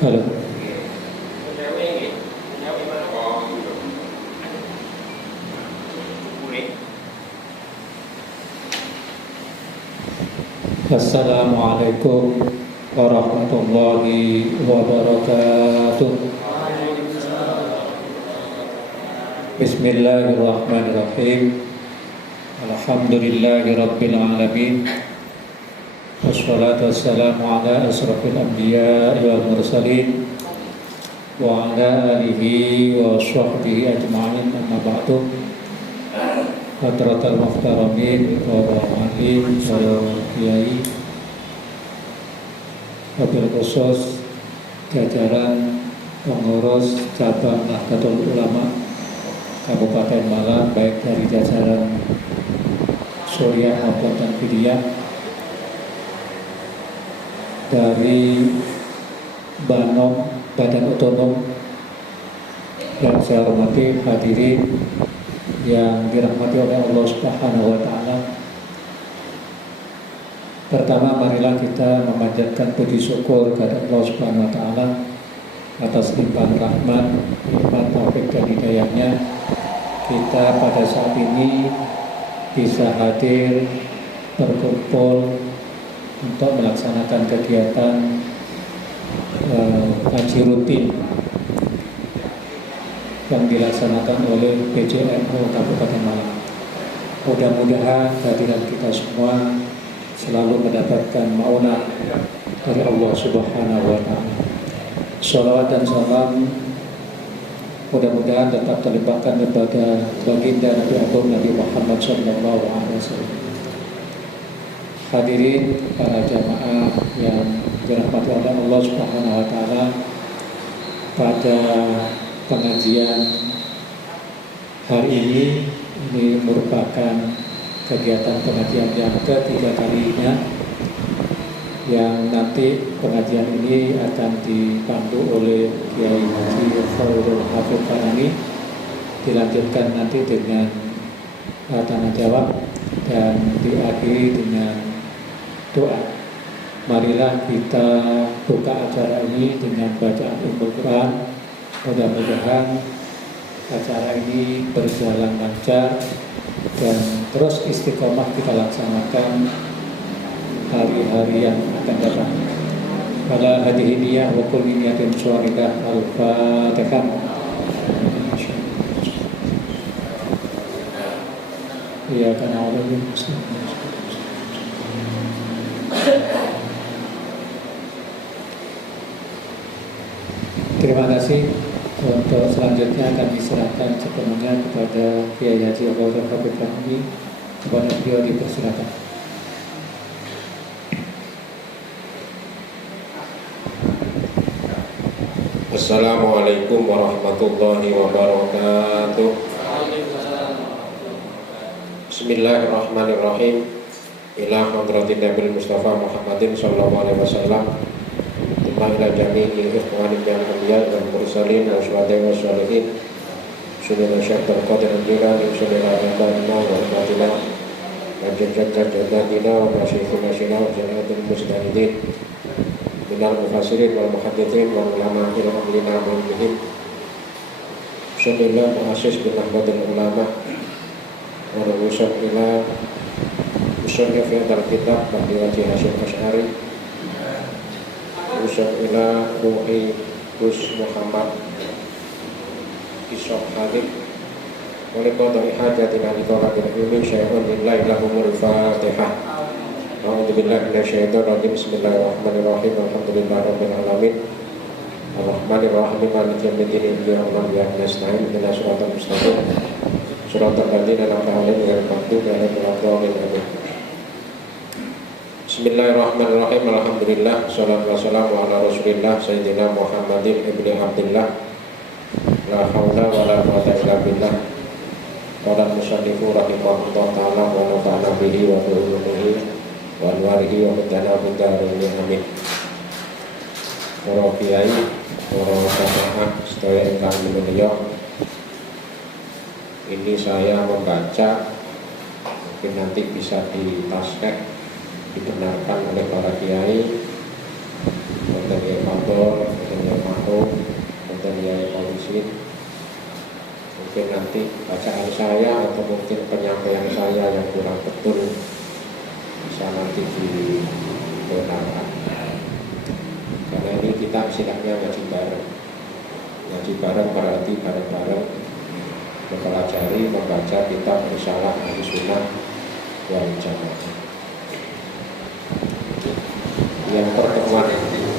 Halo. Assalamualaikum warahmatullahi wabarakatuh. Bismillahirrahmanirrahim. Alhamdulillahi rabbil alamin. Wassalatu wassalamu ala asrafil anbiya'i wal mursalin wa ala alihi wa sahbihi ajma'in, amma ba'du. Hadratul muhtaramin wa mu'allim wa kiai, wabil khusus jajaran pengurus cabang Nahdlatul Ulama Kabupaten Malang, baik dari jajaran Suriah maupun Tanfidiyah, dari Banom, Badan Otonom yang saya hormati, hadirin yang dirahmati oleh Allah Subhanahu wa Ta'ala. Pertama, marilah kita memanjatkan puji syukur kepada Allah Subhanahu wa Ta'ala atas limpahan rahmat, nikmat, taufik dan hidayahnya. Kita pada saat ini bisa hadir berkumpul untuk melaksanakan kegiatan haji rutin yang dilaksanakan oleh PJNU Kabupaten Malang. Mudah-mudahan kehadiran kita semua selalu mendapatkan maunah dari Allah Subhanahu wa Ta'ala. Sholawat dan salam mudah-mudahan tetap terlimpahkan kepada baginda Nabi Agung Nabi Muhammad SAW. Hadirin para jamaah yang dirahmati oleh Allah Subhanahu wa Ta'ala, pada pengajian hari ini merupakan kegiatan pengajian yang ketiga kalinya, yang nanti pengajian ini akan dipandu oleh Kiai Haji Khairul Hafidz Fanani, dilanjutkan nanti dengan tanya jawab dan diakhiri dengan doa. Marilah kita buka acara ini dengan bacaan Ummul Quran. Mudah-mudahan acara ini berjalan lancar dan terus istiqomah kita laksanakan hari-hari yang akan datang. Ala hadhihi niyyah wa kulli niyatin sholihah. Al-Fatihah. Ya kana awalul muslim. Terima kasih. Untuk selanjutnya akan diserahkan sepenuhnya kepada Kiai Haji Khairul Hafidz Fanani. Kepada beliau dipersilakan. Assalamualaikum warahmatullahi wabarakatuh. Bismillahirrahmanirrahim. Ila hadratin Nabi Mustafa Muhammadin sallallahu alaihi wasallam. Ila jami'i ikhwanin yang anbiya wal mursalin wa syuhada'i wa sholihin. Sunnah syaitan qadir al-jirani sunnah al-abadina wa al-batina wa jajjat jadadina wa masyikhina syina wa jalatul mustahidin minal mufassirin wal muhaddithin wal ulama ila ahlina wa ilmihim. Sunnillah mu'asis bin ahmadil ulama wa rusul ila usulnya fi hadal kitab bagi wajih Hasyim Asy'ari, usul ila ruhi Gus Muhammad Isyok Khalid oleh qadai hajatina li talabil ilmi syai'un lillahi lahumul fatihah. A'udzubillahi minasyaitonir rajim. Bismillahirrahmanirrahim. Alhamdulillahi rabbil alamin. Arrahmanirrahim. Maliki yaumiddin. Iyyaka na'budu wa iyyaka nasta'in. Ihdinas siratal mustaqim. Shiratal ladzina an'amta 'alaihim ghairil maghdubi 'alaihim waladdallin. Bismillahirrahmanirrahim. Alhamdulillah. Shallallahu wassalamu ala Rasulillah Sayyidina Muhammadin ibni Abdillah. La haula wa la quwwata illa billah. Qala musannifu rahimahullah ta'ala wa nafa'ana bihi wa bi ulumihi wa anwarihi wa bidana bidarini amin. Para kiai, para jamaah sedaya ingkang mulya, ini saya membaca, mungkin nanti bisa ditasbih dibenarkan oleh para kiai, Dr. Fadol, izin mungkin nanti bacaan saya atau mungkin penyampaian saya yang kurang betul bisa nanti dibenarkan. Karena ini kita istilahnya ngaji bareng. Ngaji bareng berarti bareng-bareng mempelajari, membaca kitab Risalah Ahlussunnah wal Jamaah. Yang pertemuan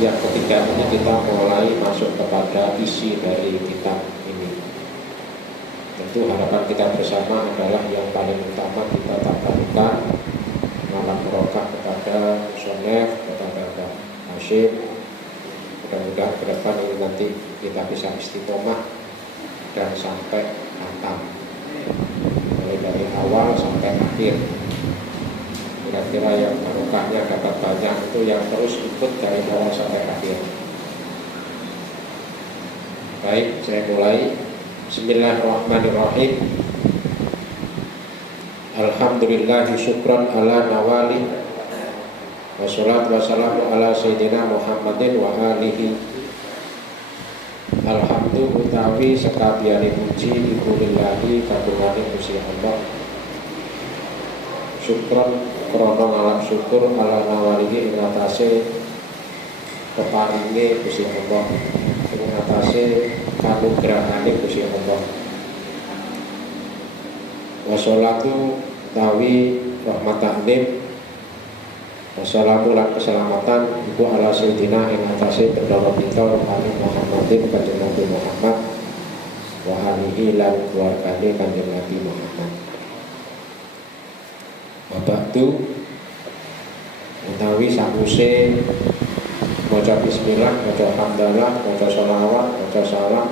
yang ketiga ini kita mulai masuk kepada isi dari kitab ini. Tentu harapan kita bersama adalah yang paling utama kita tabarukkan malam barokah kepada Musonef, kepada Pak Hasyim. Mudah-mudahan ke depan ini nanti kita bisa istiqomah dan sampai hatam, mulai dari awal sampai akhir. Kira-kira yang barokahnya dapat banyak itu yang terus ikut dari awal sampai akhir. Baik, saya mulai. Bismillahirrahmanirrahim. Alhamdulillahi syukran ala nawali. Wassalatu wassalamu ala sayyidina Muhammadin wa alihi. Alhamdulillah utawi sekabiane puji iku lillahi kagungane Gusti Allah. Syukron krana ngalap syukur ala nawalihi ing atase peparinge Gusti Allah, ing atase kanugrahane Gusti Allah. Wassalatu tawi rahmat ta'lim wassalamu lan keselamatan iku ala sayyidina ing atase pendoro kita Nabi Muhammadin kanjeng Nabi Muhammad wa alihi lan keluargane kanjeng Nabi Muhammad. Wabaktu utawi sakuse maca bismillah, maca hamdalah, maca sholawat, maca salam.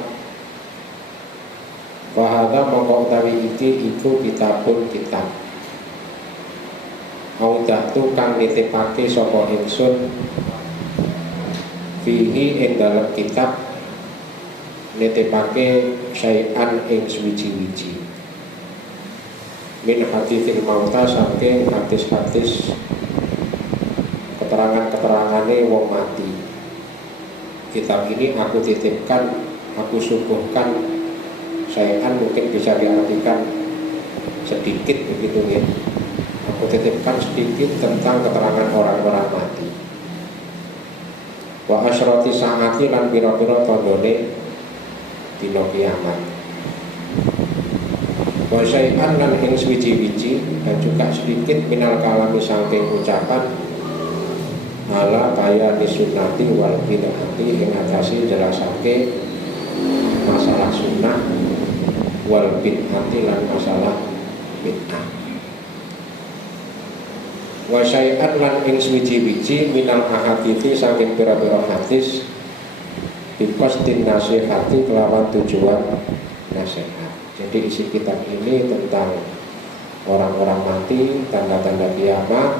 Fahadha mongko utawi iki iku kitabun kitab. Audatu kang nitipake sapa ingsun fihi ing dalem kitab nitipake syai'an ing suwiji-wiji. Min haditsil mauta saking hadis-hadis keterangan-keterangane wong mati. Kitab ini aku titipkan, aku suguhkan syai'an mungkin bisa diartikan sedikit begitu ya. Aku titipkan sedikit tentang keterangan orang-orang mati. Wa asyrati sa'ati lan pira-pira tandane dina kiamat. Wa syai'an lan ing suwiji-wiji dan juga sedikit minal kalami saking ucapan ala kaya disunnati wal bid'ati ing atase jelasake masalah sunnah wal bid'ati lan masalah bid'ah. Wa syai'an lan ing suwiji-wiji minal ahadithi saking pira-pira hadis biqasdin nasihati kelawan tujuan nasihat. Jadi isi kitab ini tentang orang-orang mati, tanda-tanda kiamat,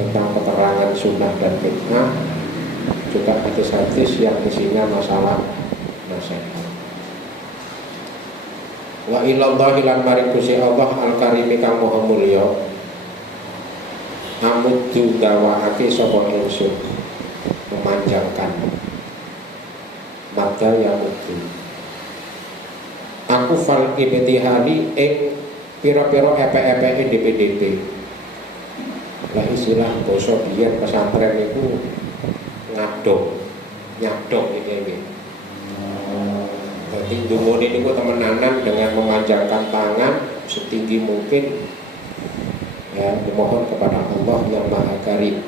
tentang keterangan sunnah dan bid'ah, juga hadis-hadis yang isinya masalah nasihat. Wa ilallahi lan maring Gusti Allah al-karimi kang maha mulya amuddu dawaake sapa ingsun memanjangkan maka yang muddu aku fal ibtihali ing pira-pira epe-epe DPDP. Lah istilah basa biyen pesantren itu nyadok iki. Jadi dumune niku temenanan dengan memanjangkan tangan setinggi mungkin ya, memohon kepada Allah yang Maha Karim.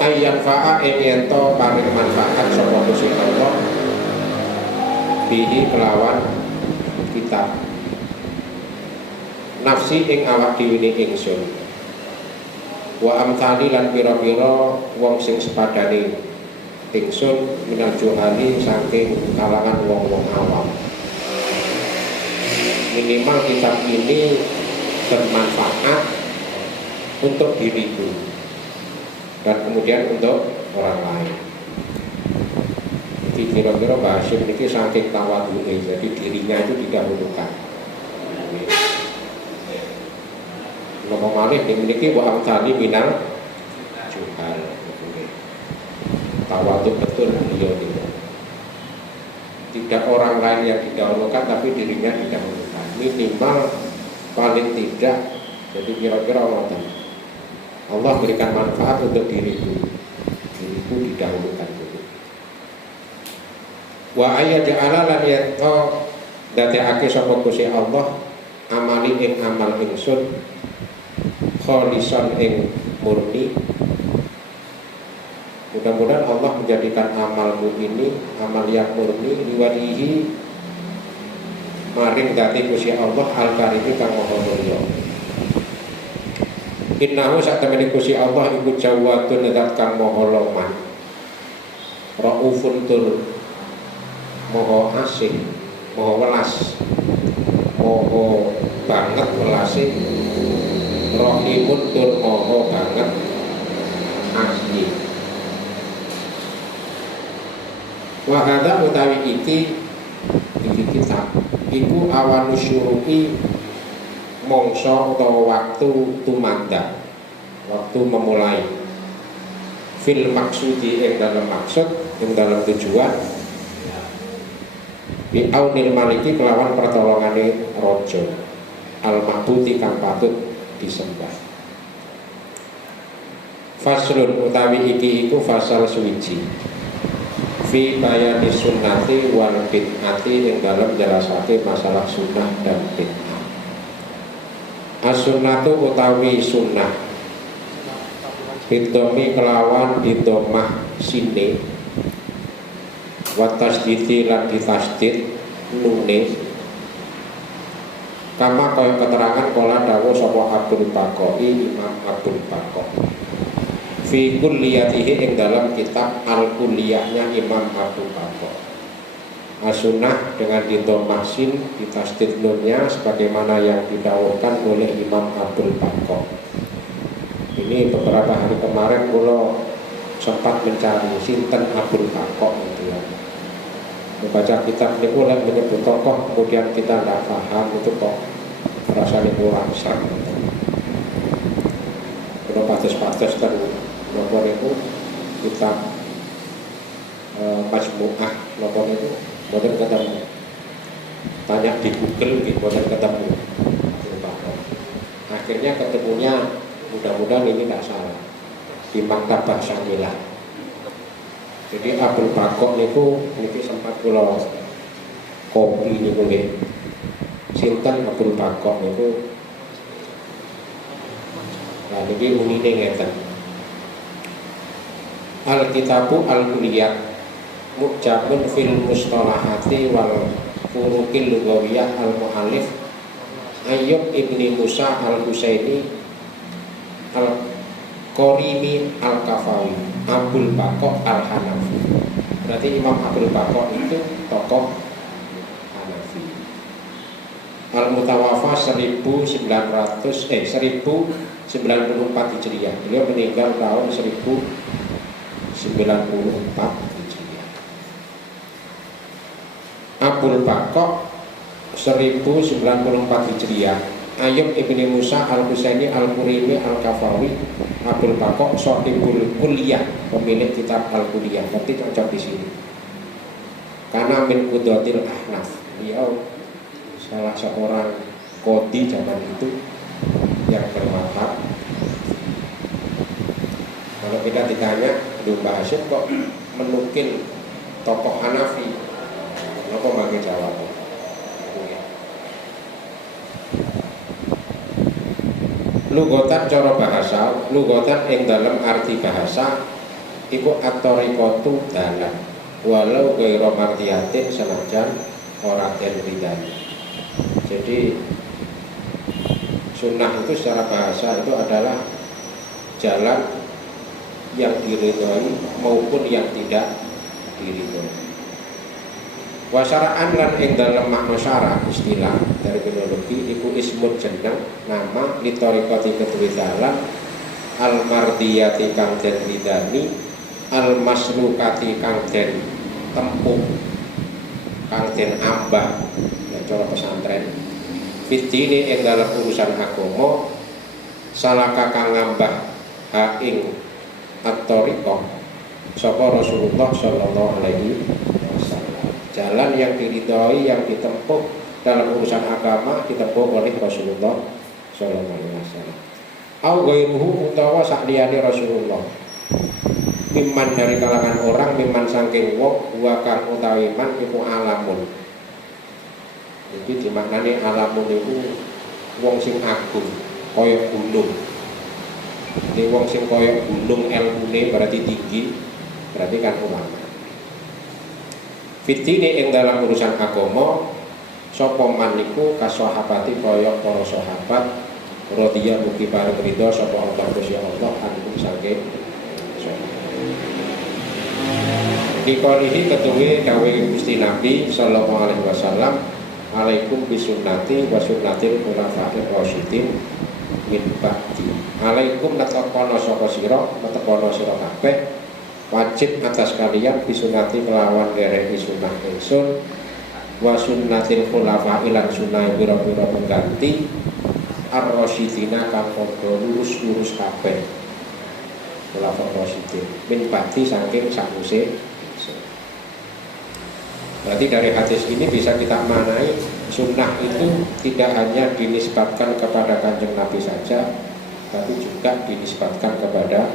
Ayyan fa'a ento paring manfaat sapa Gusti Allah bihi kelawan kitab nafsi ing awak dhewe ingsun wa amthali lan pira-pira wong sing sepadane ingsun minal juhali saking kalangan wong-wong awam. Minimal kitab ini bermanfaat untuk diriku dan kemudian untuk orang lain. Jadi kira-kira Mbak Hasyim ini saking tawadhu'e, jadi dirinya itu didahulukan. Ngomong malih dimiliki wa amthali minal juhal. tawadhu betul beliau itu. Tidak orang lain yang didahulukan, tapi dirinya didahulukan. Minimal paling tidak, jadi kira-kira Allah berikan manfaat untuk diriku didahulukan dulu. Wa ayaja'ala lan yato dadekake sapa Gusti Allah amali ing amal ingsun kholisan ing murni. Mudah-mudahan Allah menjadikan amalmu ini amal yang murni liwalihi maring dati Gusti Allah al-karimi kang maha mulya. Innahu sak temene Gusti Allah iku jawadun zat kang maha loman. Raufun tur maha asih, maha welas, maha banget welase. Rahimun tur maha banget asih. Wahada utawi iki kitab iku awanu syuruki mongso utawa waktu tumanda, waktu memulai fil maksudi ing dalam maksud, ing dalam tujuan bi aunil maliki kelawan pertolongane raja al ma'budi kang patut disembah. Faslun utawi iki iku fasal suwiji fi bayani sunnati wal bid'ati yang dalam jelasake masalah sunnah dan bid'ah. As-sunnatu utawi sunnah bidomi kelawan didomah sine wa tasdidi lan ditasdid nune kama kaya keterangan kala dawuh sapa Abdul Baqai Imam Abdul Baqai fi kulliyatihi ing dalam kitab al-kulliyahnya Imam Abdul Baqai. As-sunnah dengan didhamah sin ditasdid nunnya sebagaimana yang didhawuhkan oleh Imam Abdul Baqai. Ini beberapa hari kemarin kula sempat mencari sinten Abdul Baqai itu ya. Membaca kitab niku lek menyebut tokoh kemudian kita tidak paham itu kok rasanya kurang serem. Kalau pates-pates kan nomor itu kitab Majmu'ah nomor itu boleh ketemu, tanya di Google gitu boleh ketemu. Akhirnya ketemunya mudah-mudahan ini tidak salah di Maktabah Syamilah. Jadi Abdul Baqai niku niki sempat kula kopi niku nggih. Sinten Abdul Baqai niku. Nah niki unine ngeten. Al-kitabu al-kulliyah mujabun fil mustalahati wal furukil lugawiyah al-mu'alif Ayyub ibni Musa al-Husaini al-Qorimi al-Kafawi Abdul Baqai al-Hanafi. Berarti Imam Abdul Baqai itu tokoh Hanafi. Al-Mutawafa 1094 Hijriah. Beliau meninggal tahun 1094 Hijriah. Abdul Baqai 1094 Hijriah. Ayyub ibni Musa al-Husaini al-Qurimi al-Kafawi Abdul Baqai Shahibul Kulliyah, pemilik kitab al-Kulliyah. Berarti cocok di sini. Karena min Qudatil Ahnaf, beliau salah seorang qadhi zaman itu yang bermadhab. Kalau kita ditanya, Mbah Hasyim kok menukil tokoh Hanafi, apa bagi jawab? Lugatan cara bahasa, lugatan yang dalam arti bahasa iku at-tariqatu dalan walau ghairu mardiyatin senajan ora den ridani. Jadi sunnah itu secara bahasa itu adalah jalan yang diridhoi maupun yang tidak diridhoi. Wasara'an lan ing dalam makna syara istilah dari filologi iku ismun jeneng nama li tariqati kedue dalan al mardiyati kang den ridani al masrukati kang den tempuh kang den ambah ya cara pesantren fitine ing dalam urusan agama salaka kang ngambah ha ing at-tariqah sapa Rasulullah sallallahu alaihi wasallam. Jalan yang diridhoi yang ditempuh dalam urusan agama ditempuh oleh Rasulullah sallallahu alaihi wasallam. Au ghairuhu utawa sakliyane Rasulullah. Mimman dari kalangan orang, mimman saking wong, wa kang utawi man iku alamun. Iki dimaknani alamun iku wong sing agung, kaya gunung. Ini wong sing kaya gunung ilmune berarti tinggi, berarti kan ulama. Fitine ing dalam urusan agama, sapa man niku kasahabati kaya para sahabat, radhiya mugi pareng ridho sapa Allah Gusti Allah anhum saking dikolihi ketuwe dawe Gusti Nabi sallallahu alaihi wasallam, alaikum bisunnati wa sunnatil khulafa'ir rasyidin min ba'di. Alaikum natakono sapa sira, natakono sira kabeh wajib atas kalian bisunnati kelawan dereki sunnah ingsun wa sunnatil khulafa'il lan sunah pira-pira pengganti ar-rasyidina kang padha lurus-lurus kabeh. Khulafa' rasyidin min ba'di saking sakuse. Berarti dari hadis ini bisa kita maknai sunnah itu tidak hanya dinisbatkan kepada Kanjeng Nabi saja, tapi juga dinisbatkan kepada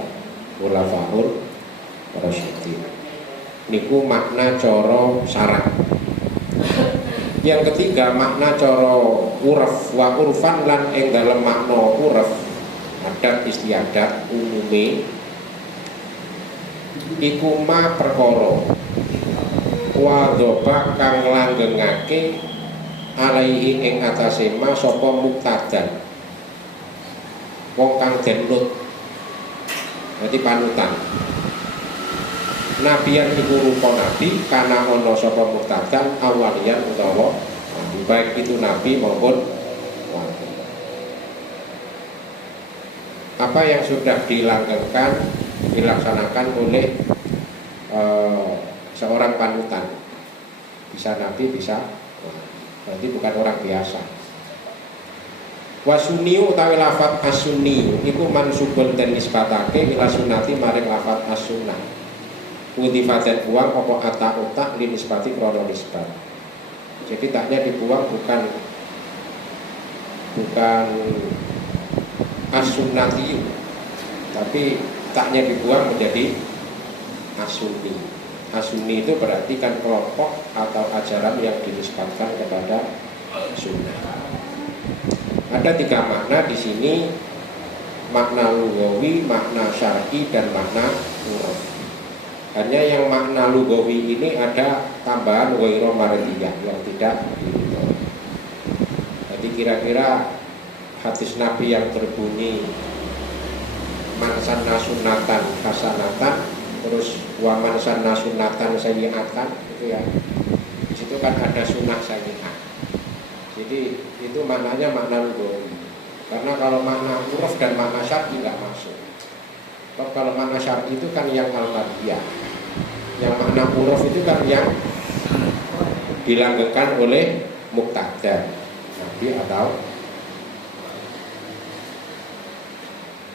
khulafaur rasyidin. Niku makna coro syarat. Yang ketiga makna coro uraf wa urfan lan ing dalem makna uraf adat istiadat umume iku ma perkara wadhoba kang langgengake alaihi ing atase ma sapa muktadan wong kang denut berarti panutan nabiyan iku rupa nabi kana ana sapa muktadan awalian utawa baik itu nabi maupun wali. Apa yang sudah dilanggengkan dilaksanakan oleh seorang panutan, bisa nabi bisa, berarti bukan orang biasa. Wasuniu utawi lafat asuniu iku mansubun dan nisbatake ila sunnati maring lafat as-sunnah. Udifaten buang apa ata-utak li nisbati krono nisbat. Jadi taknya dibuang bukan as-sunnatiu, tapi taknya dibuang menjadi as-sunni. As-sunni itu berarti kan kelompok atau ajaran yang dinisbatkan kepada sunnah. Ada 3 makna di sini, makna lugawi, makna syar'i, dan makna uruf. Hanya yang makna lugawi ini ada tambahan ghairu mardiyah yang tidak diridhoi. Jadi kira-kira hadis Nabi yang berbunyi man sanna sunnatan hasanatan terus waman sanna sunnatan sayyi'atan itu ya. Di situ kan ada sunnah sayyi'ah. Jadi itu maknanya makna lugawi. Karena kalau makna uruf dan makna syar'i enggak masuk. Kalau makna syar'i itu kan yang al-mardiyah. Yang makna uruf itu kan yang dilanggengkan oleh muktada nabi atau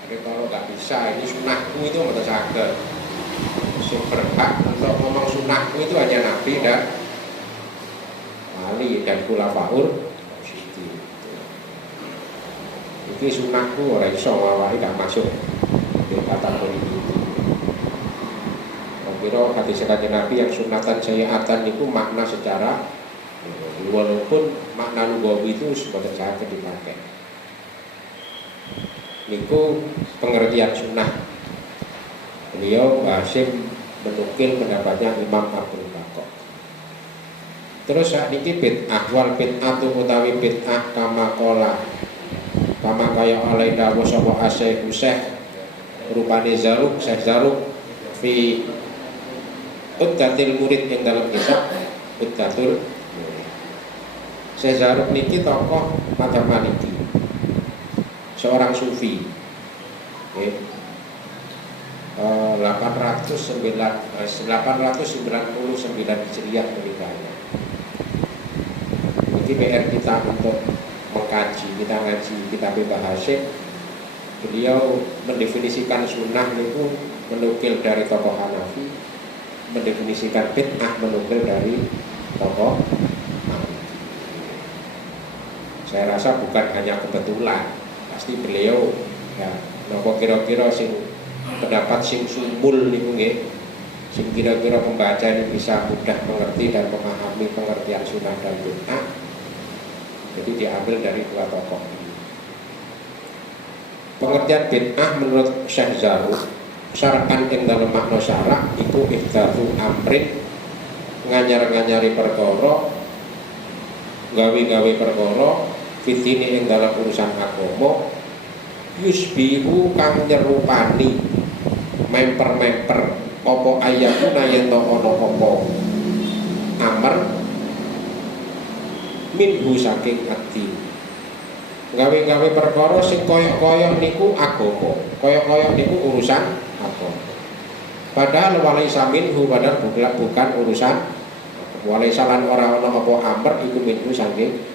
jadi kalau nggak bisa ini sunnahku itu mboten saged. Sing berhak untuk ngomong sunnahku itu hanya nabi dan wali dan khulafaur rasyidin. Iki sunnahku ora iso wae gak masuk di kategori itu. Kira hadis kanjeng Nabi yang sunatan sayyi'atan itu makna secara walaupun makna lugawi itu sebagai saged dipakai. Niku pengertian sunnah. Beliau Basim menukil pendapatnya Imam Abdul Baqo. Terus saat ini bid'ah wal bid'ah utawi bid'ah kama kaya alai dawu sapa Syekh Syekh rupane Zaruk Syekh Zaruk fi Uddatul Murid yang dalam kitab Uddatul Murid. Syekh Zaruk niki tokoh madzhab Maliki, seorang sufi. 899 Hijriah meninggalnya. Ini PR kita untuk mengkaji, kita ngaji kitab Bahasyim. Beliau mendefinisikan sunnah itu menukil dari tokoh Hanafi, mendefinisikan bid'ah menukil dari tokoh Hanafi. Saya rasa bukan hanya kebetulan, pasti beliau ya nopo kira-kira sing pendapat sing sumul niku nggih, sing kira-kira pembaca ini bisa mudah mengerti dan memahami pengertian sunnah dan bid'ah. Jadi diambil dari dua tokoh. Pengertian bid'ah menurut Syekh Zarruq syar'an ing dalem makna syara' iku ihdatsu amrin nganyar-nganyari perkara, gawe-gawe perkara fitini ing dalam urusan agama yusbihu kang nyerupani memper-memper apa ayatuna yen ana apa amr minhu saking ati, gawe-gawe perkara sing koyok-koyok niku agama, koyok-koyok niku urusan agama. Padahal walaisa minhu, padahal bukan urusan, walaisa lan ora ana apa amr iku minhu saking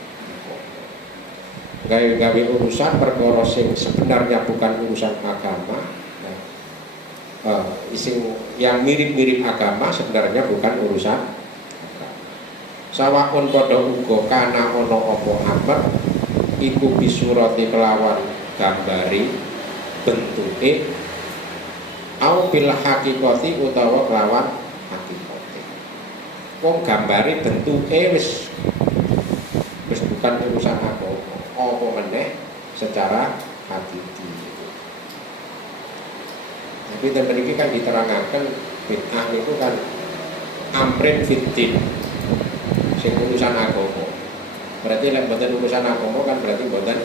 gawe-gawe urusan perkara sing sebenarnya bukan urusan agama, yang mirip-mirip agama sebenarnya bukan urusan agama. Sawakun padha uga kana ana apa amr iku bisurati kelawan gambari bentuke au bil hakikati utawa kelawan hakikate. Wong gambari bentuke wis bukan urusan agama, apa meneh secara hakiki. Tapi teman ini kan diterangkan bid'ah itu kan amrin fitin sing urusan agama. Berarti lek mboten urusan agama kan berarti mboten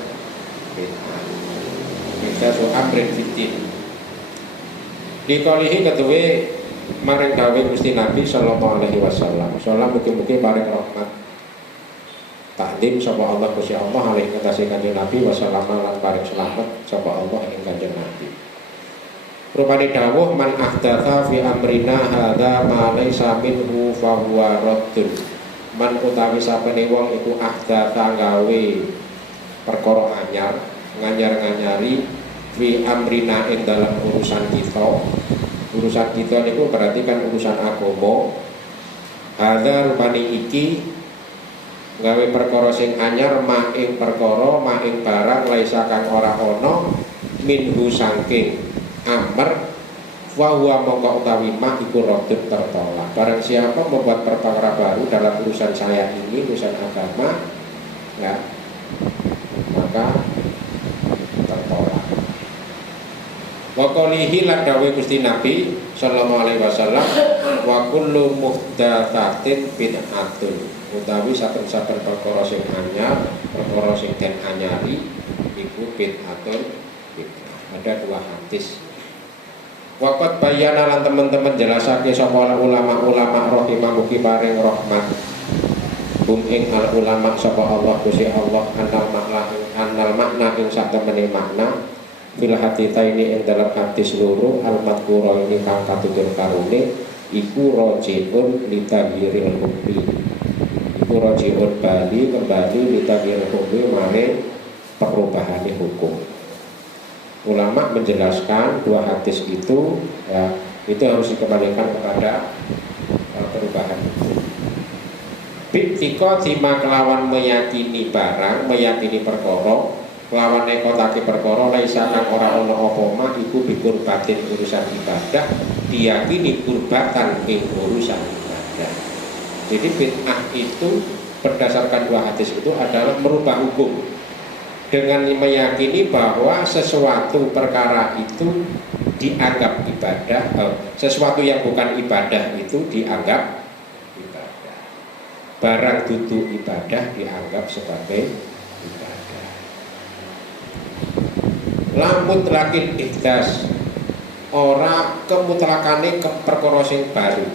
bid'ah. Bisa so amrin fitin. Dikalihi ketuwe maring dawuh Gusti Nabi sallallahu alaihi wasallam. Sallallahu mugi-mugi paring rahmat takdim sapa Allah Gusti Allah alaihi ngatasi Kanjeng Nabi wasallam lan paring selamat sapa Allah ing Kanjeng Nabi. Rupane dawuh man ahdatsa fi amrina hadza ma laysa minhu fa huwa raddun. Man utawi sapene wong iku ahdatsa gawe perkara anyar, nganyar-nganyari fi amrina ing dalam urusan kita. Urusan kita niku berarti kan urusan agama. Hadza rupane iki gawe perkara sing anyar ma ing perkara ma ing barang laisa kang ora ana minhu saking amr wa huwa mongko utawi mah iku rodut tertolak. Barang siapa membuat perkara baru dalam urusan saya ini, urusan agama, ya, maka tertolak. Wa qalihi lan dawuh Gusti Nabi sallallahu alaihi wasallam wa kullu muhdatsatin bid'atun. Utawi saben-saben perkara sing anyar, perkara sing den anyari iku bid'atun bid'ah. Ada dua hadis. Waqat bayana lan teman-teman jelasake sapa ulama-ulama rahimahuki paring rahmat. Hum ing al ulama sapa Allah Gusti Allah annal makna ing satemene makna fil haditsaini ing dalam hadis loro al madhkura ini kang katutur karune iku rajiun litahiril hukmi. Iku rajiun kembali litahiril hukmi mare perubahane hukum. Ulama menjelaskan dua hadis itu ya, itu harus dikembalikan kepada perubahan itu. Bitika sima kelawan meyakini barang, meyakini perkara, kelawan nekotake perkara laisa kang ora ana apa mah iku bikurbatin urusan ibadah, diyakini kurbatan ing urusan ibadah. Jadi bid'ah itu berdasarkan dua hadis itu adalah merubah hukum. Dengan meyakini bahwa sesuatu perkara itu dianggap ibadah, sesuatu yang bukan ibadah itu dianggap ibadah. Barang dudu ibadah dianggap sebagai ibadah. Lamut lakin ihdas ora kemutlakane ke perkara sing baru.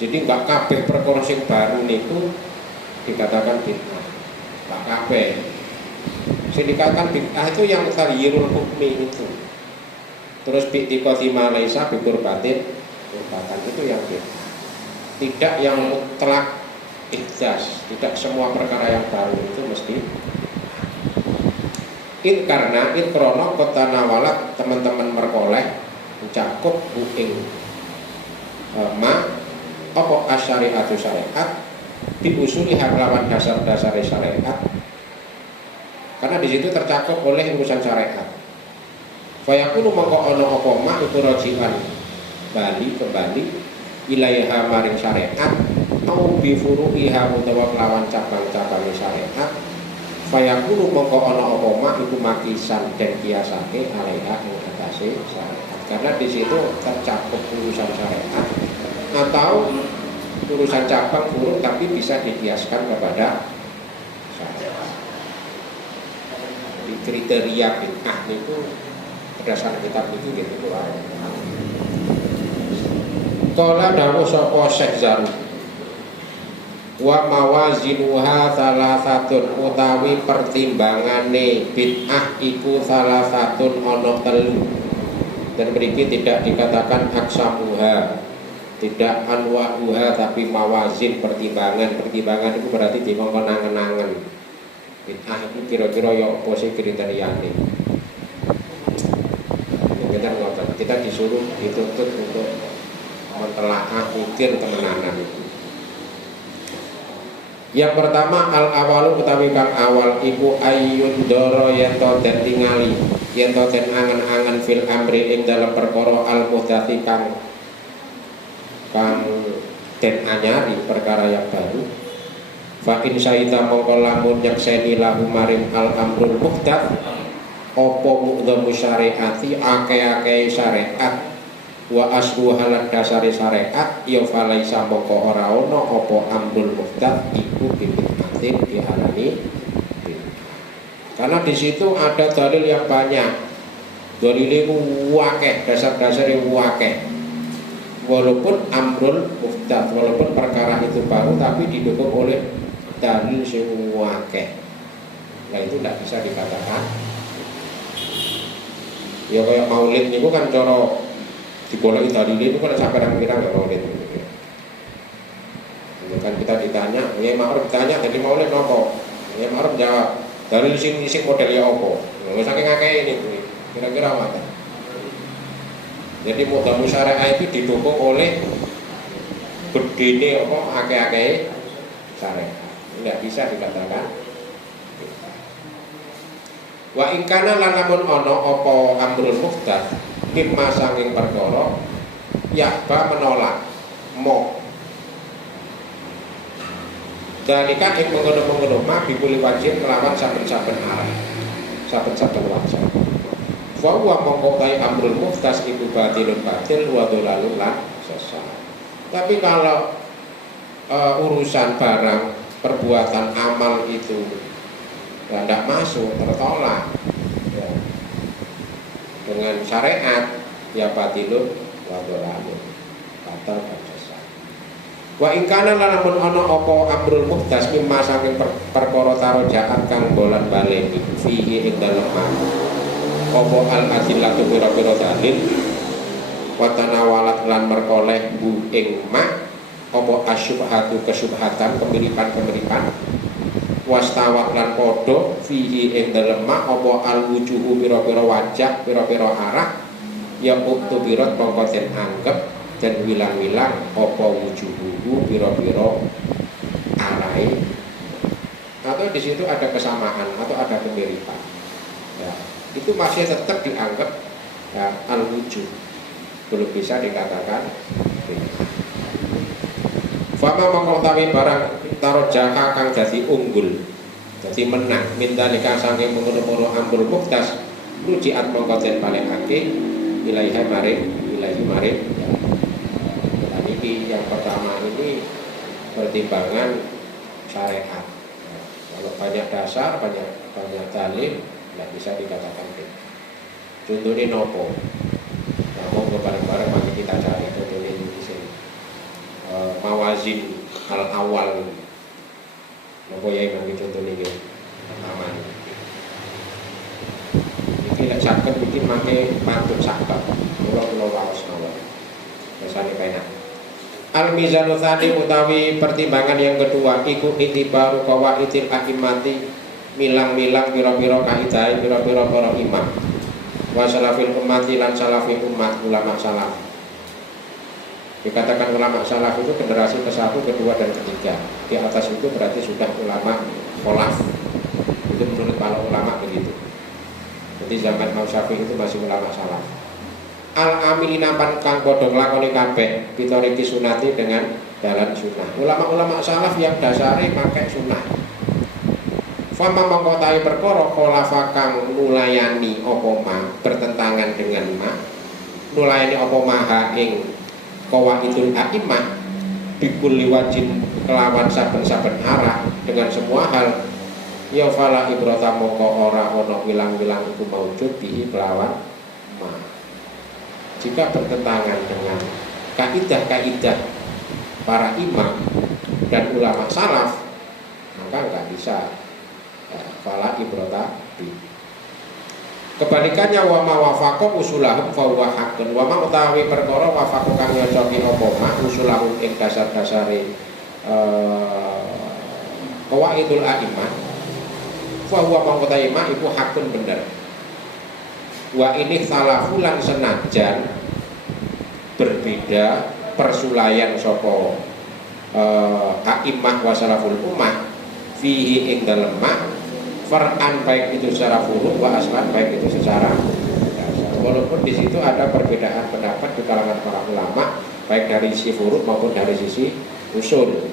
Jadi enggak kabeh perkara sing baru niku dikatakan bid'ah. Enggak kabeh. Sing dikatakan bid'ah itu yang taghyirul hukmi itu. Terus bi'tiqati ma laisa biqurbatin, kurbatan itu yang bid'ah. Tidak yang mutlak ihdas, tidak semua perkara yang baru itu mesti. Karena krono kota nawalat teman-teman merkoleh ucap cakup ing ma apa asyariatu syariat diusuli lawan dasar-dasar syariat, karena di situ tercakup oleh urusan syariat. Fayakunu mongko ana apa ma iku rojian kembali ilaiha maring syariat au bi furu'iha utawa kelawan cabang-cabang syariat. Fayakunu mongko ana apa ma iku makisan dan kiasake alaiha ing atase syariat, karena di situ tercakup urusan syariat atau urusan cabang furu tapi bisa dikiaskan kepada syariat. Di kriteria bid'ah itu berdasarkan kitab itu gitu keluar. Qala dawuh sapa Syekh Zaru wa mawazinuha salasatun utawi pertimbangane bid'ah iku salasatun ana telu, dan mriki tidak dikatakan aksamuha, tidak anwa'uha, tapi mawazin pertimbangan itu berarti dimongkonangen-angen. Bid'ah itu kira-kira ya apa sih kriteriane. Kita disuruh dituntut untuk mentelaah mikir kemenanan itu. Yang pertama al awalu utawi kang awal iku ayyun doro yen to den tingali, yen to den angen-angen fil amri ing dalam perkara al muhdati kang den anyari perkara yang baru. Fa in syaita mongko lamun nyekseni lahu maring al amrul muhdath apa mu'dhamu syariati ake-ake syariat wa aslu halat dasari syariat ya falaisa mongko ora ono apa amrul muhdath iku bid'atin diarani bid'ah. Karena di situ ada dalil yang banyak, dalile wakeh, dasar-dasar yang wakeh. Walaupun amrul muhdath, walaupun perkara itu baru tapi didukung oleh dalil sing wakeh. Nah itu tidak bisa dikatakan. Ya kayak maulid niku kan cara digoleki dalil itu kan sampai nang kira enggak maulid. Ya kan kita ditanya, ya ma'ruf ditanya jadi maulid nopo? Ya ma'ruf jawab, dalil sing model ya opo? Wis saking akeh ini kira-kira apa? Jadi mudah syariah itu didukung oleh gedene apa akeh-akeh syariah. Enggak bisa dikatakan. Wa in kana lan lamun ana apa amrul muhdath mimma sanging perkara yakba menolak mo dalika ing mengono-mengono ma bikuli wajib melawan saben-saben arah saben-saben wajib. Wa huwa mongko kae amrul muhdath iku batilun batil wa dhalalun lan sesat. Tapi kalau urusan barang perbuatan amal itu tidak masuk, tertolak ya, dengan syariat ya batilun wa dhalalun, batal dan sesat. Wa in kana lamun ana apa amrul muhdath mimma saking perkara tarojaan kang bolan baleni fihi ing dalem apa al adillatu pira-pira dalil wa tanawalat lan merkoleh bu ing ma apa asyubhatu kesyubhatan kemiripan-kemiripan wastawat lan podo fihi ing dalem ma apa al wujuhu pira-pira wajah pira-pira arah ya uktu birot mongko den anggap dan wilang-wilang apa wujuhu pira-pira arahe, atau di situ ada kesamaan atau ada kemiripan ya, itu masih tetap dianggap ya, al wujud, belum bisa dikatakan fama mengkotawi barang taruh jaka kang jadi unggul, jadi menang minta nikah saking mengono-mono amrul muhdath rujiat mengkoten paling ake ilaihi maring ya. Dan ini yang pertama ini pertimbangan syariat ya. Kalau banyak dasar banyak dalil tidak bisa dikatakan gitu. Contohnya nopo nah, mau bareng-bareng mari kita cari contohnya di sini mawazin al-awal nopo ya yang contohnya gitu pertama ini lek saged bikin make pantun sakit kula waos mawon biasane penak. Al-mizanu tsani utawi pertimbangan yang kedua iku itibaru qawaitil akimati milang-milang pira-pira kaidah pira-pira para imam wa salafil ummati lan salafi umat, ulama salaf. Dikatakan ulama salaf itu generasi ke-1, kedua dan ketiga. Di atas itu berarti sudah ulama kholaf. Itu menurut para ulama begitu. Jadi zaman Imam Syafi'i itu masih ulama salaf. Al-amilina pan kang padha nglakoni kabeh pitoriki sunati dengan jalan sunnah. Ulama-ulama salaf yang dasare pakai sunnah. Fama mengkotai perkara kholafa kang nulayani apa ma bertentangan dengan ma, nulayani apa maha ing qawaidul a'immah bikulli wajin kelawan saben-saben arah dengan semua hal, ya fala ibrata moko ora ana wilang-wilang iku maujud bihi kelawan ma. Jika bertentangan dengan kaidah-kaidah para imam dan ulama salaf, maka nggak bisa fala ibrata bi. Kebalikannya wa ma wafaqa usulahum fa huwa haqqun. Wa ma utawi perkara wafaqa kang nyocoki apa ma usulahum ing dasar-dasare qawaidul a'immah fa huwa mangkotai ma iku haqqun bener. Wa ini salafulan senajan berbeda persulayan sapa a'immah wa salaful ummah fihi ing dalem ma far'an baik itu secara furu' wa aslan baik itu secara dasar. Walaupun di situ ada perbedaan pendapat di kalangan para ulama baik dari sisi furu' maupun dari sisi usul.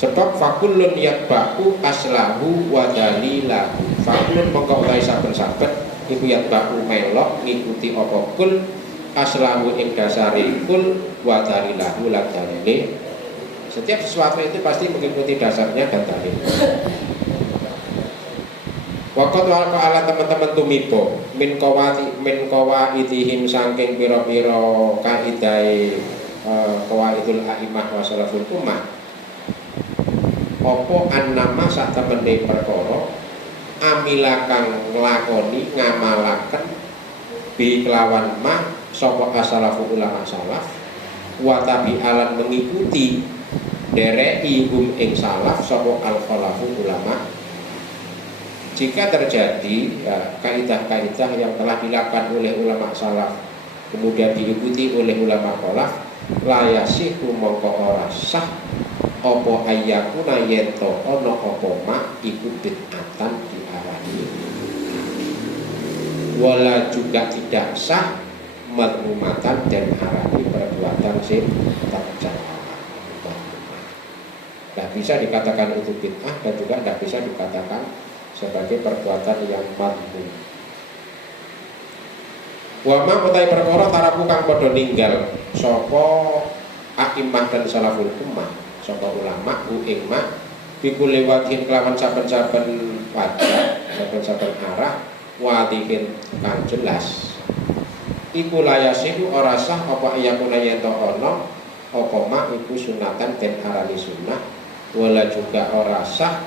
Sebab fakullun yatba'u aslahu wa dalilahu. Fakullun mongko utahe saben-saben iku yatba'u melok ngikuti apa kul aslahu ing dasare kul wa dalilahu lan dalile. Setiap sesuatu itu pasti mengikuti dasarnya dan dalilnya. Waqat wa ala teman-teman tumibo min qawaidihim saking pira-pira kaidai qawaidul a'immah wa salaful ummah apa annama sak temene perkara amila kang nglakoni ngamalaken bi kelawan ma sapa asalafu ulama salaf wa tabi'alan mengikuti dereki hum ing salaf sapa al-khalafu ulama. Jika terjadi kaidah-kaidah yang telah dilakukan oleh ulama salaf kemudian diikuti oleh ulama kholaf, la yasihu mongko ora sah apa ayyakuna yento ana apa mak iku bid'atan diarani, wala juga tidak sah madhumatan dan arani perbuatan sing tercela. Tidak bisa dikatakan itu bid'ah dan juga tidak bisa dikatakan sebagai perbuatan yang madhum. Wa ma utai perkara taraku kang padha ninggal sapa a'immah dan salaful ummah, sapa ulama hu ing ma bikule wajhin kelawan saben-saben wajah, saben-saben arah wadihin kang jelas. Iku layasihu ora sah apa yakuna yen to ana apa ma iku sunatan den arani sunnah, wala juga ora sah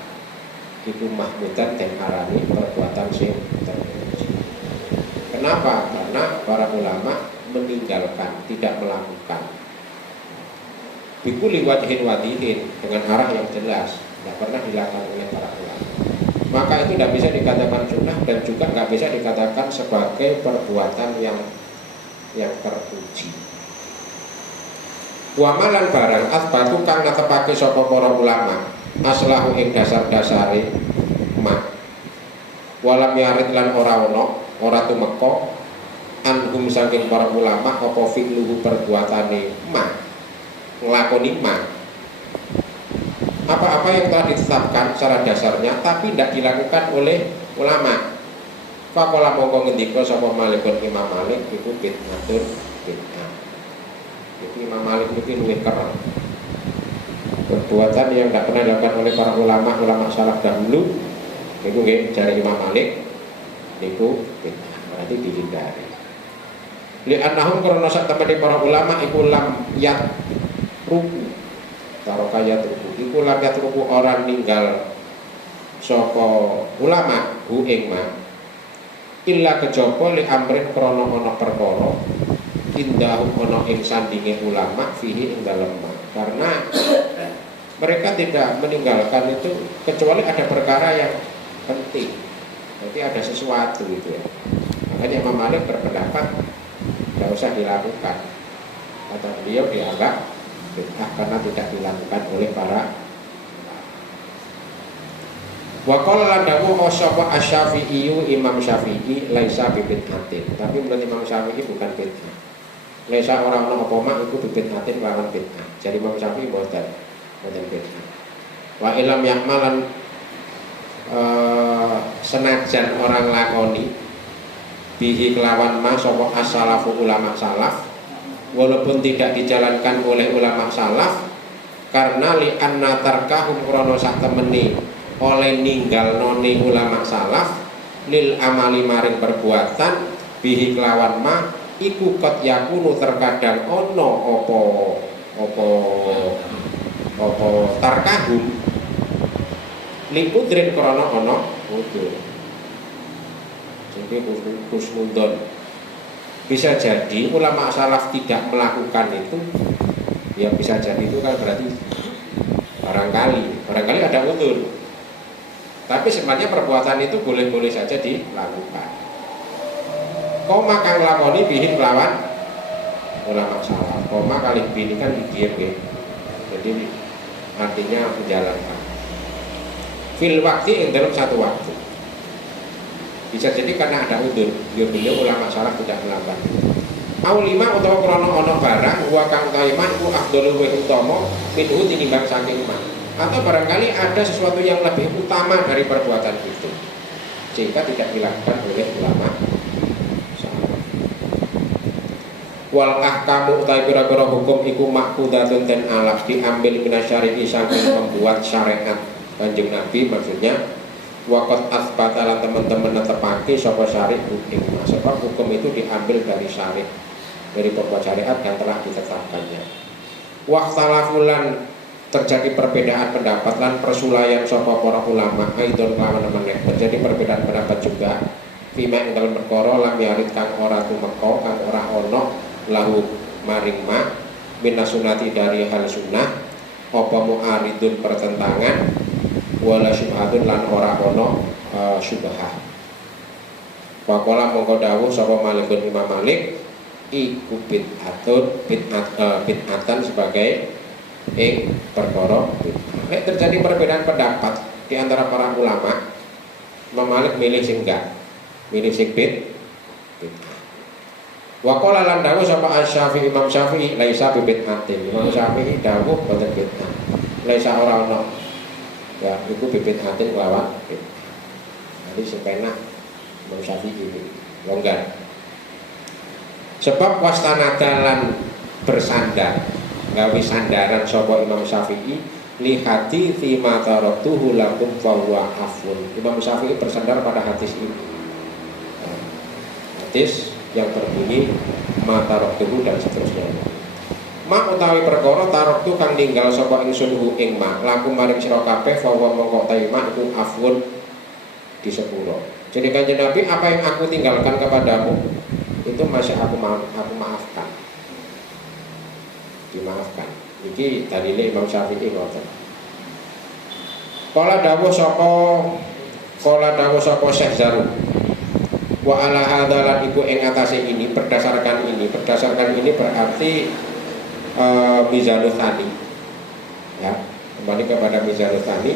iku mahmudan dan arani perbuatan sing terpuji. Kenapa? Karena para ulama meninggalkan, tidak melakukan bikuli wajhin wadihin dengan arah yang jelas, tidak pernah dilakukan oleh para ulama. Maka itu tidak bisa dikatakan sunnah dan juga nggak bisa dikatakan sebagai perbuatan yang terpuji. Wamalan barang asbatu kang natepake sapa para ulama aslahu ing dasar-dasare mak walam yarid lan ora ono ora tumeka anhum saking para ulama apa fi'luhu perbuatane mak nglakoni mak apa-apa yang telah ditetapkan secara dasarnya tapi tidak dilakukan oleh ulama. Faqala mongko ngendika sapa Malikun Imam Malik iku bid'atun bid'ah. Jadi Imam Malik iki luwih kereng. Perbuatan yang tidak pernah dilakukan oleh para ulama salaf dahulu itu nggih jare Imam Malik niku bid'ah, berarti dihindari. Li annahum karena sak temene para ulama iku lam yat ruku tarokayat ruku iku lam yat ruku orang ninggal sapa ulama hu ing ma illa kejaba li amrin krana ana perkara indah ana ing sandinge ulama fihi ing dalem ma, karena mereka tidak meninggalkan itu kecuali ada perkara yang penting. Berarti ada sesuatu gitu ya. Makanya Imam Malik berpendapat tidak usah dilakukan. Kata beliau dianggap bid'ah karena tidak dilakukan oleh para. Wa qala lan dawu sapa Asy-Syafi'i Imam Syafi'i laisa bid'atin. Tapi menurut Imam Syafi'i bukan bid'ah. Laisa ora ono apa mak iku bid'atin lawan bid'ah. Jadi Imam Syafi'i mboten bid'ah. Wa ilam yakmalan senajan orang lakoni bihi kelawan ma sapa as-salafu ulama salaf, walaupun tidak dijalankan oleh ulama salaf, karena li anna tarkahum krana sak temeni oleh ninggal noni ulama salaf lil amali maring perbuatan bihi kelawan ma iku kot yakunu terkadang ono opo tarkahum likudrin krana ono udur. Jadi husnudon bisa jadi ulama salaf tidak melakukan itu, ya bisa jadi itu kan berarti barangkali ada udur. Tapi sebenarnya perbuatan itu boleh-boleh saja dilakukan. Koma kang lakoni bihi lawan ulama salaf. Koma kali ini kan didiam ya. Jadi artinya menjalankan. Fil waktu yang dalam satu waktu. Bisa jadi karena ada udur. Beliau ulama salaf tidak melakukan. Aulima utawa krono ono barang wa kang taiman ku afdhalu wa utama minhu tinimbang saking man. Atau barangkali ada sesuatu yang lebih utama dari perbuatan itu sehingga tidak dilakukan oleh ulama salaf. Wal ahkamu utai pira-pira hukum iku maqqudatun dan alaf diambil minasyari'i saking membuat syariat Kanjeng Nabi, maksudnya waqat asbatalan teman-teman netepake sapa syariat hukum. Sebab hukum itu diambil dari syariat, dari pembuat syariat yang telah ditetapkannya. Waqtalafulan terjadi perbedaan pendapat lan persulayan sapa para ulama aidon kelawan meneh terjadi perbedaan pendapat juga fima ing dalem perkara lam yarid kang ora tumeka kang ora ana lahu maring ma minasunati dari hal sunnah apa muaridun pertentangan wala syubhatun lan ora ana syubhah. Faqala mongko dawuh sapa Malikun Imam Malik iku bid'atan sebagai perkara. Nek terjadi perbedaan pendapat di antara para ulama, Imam Malik milih sing enggak, milih sing bid'ah. Wa qala lan dawuh sapa Asy-Syafi'i Imam Syafi'i laisa bid'atin. Imam Syafi'i dawuh boten bid'ah. Laisa ora ono. Ya, iku bid'atin lawan bid'ah. Jadi sepenak Imam Syafi'i longgar. Sebab wastanadalan bersandar gawe sandaran sapa Imam Syafi'i li hadithi ma taraktuhu lakum fa huwa afun. Imam Syafi'i bersandar pada hadis ini. Hadis yang berbunyi ma taraktuhu dan seterusnya. Ma utawi perkara taraktu kang ninggal sapa ingsun ing ma lakum maring sira kabeh fa huwa mongko taima iku afun di sepuro. Jadi Kanjeng Nabi, apa yang aku tinggalkan kepadamu itu masih aku maafkan. Dimaafkan. Iki dalile Imam Syafi'i ngoten. Kala dawuh sapa Syekh Zaru. Wa ala hadzalan iku ing atase ini berdasarkan ini berarti Mizanul Tsani. Ya, kembali kepada Mizanul Tsani.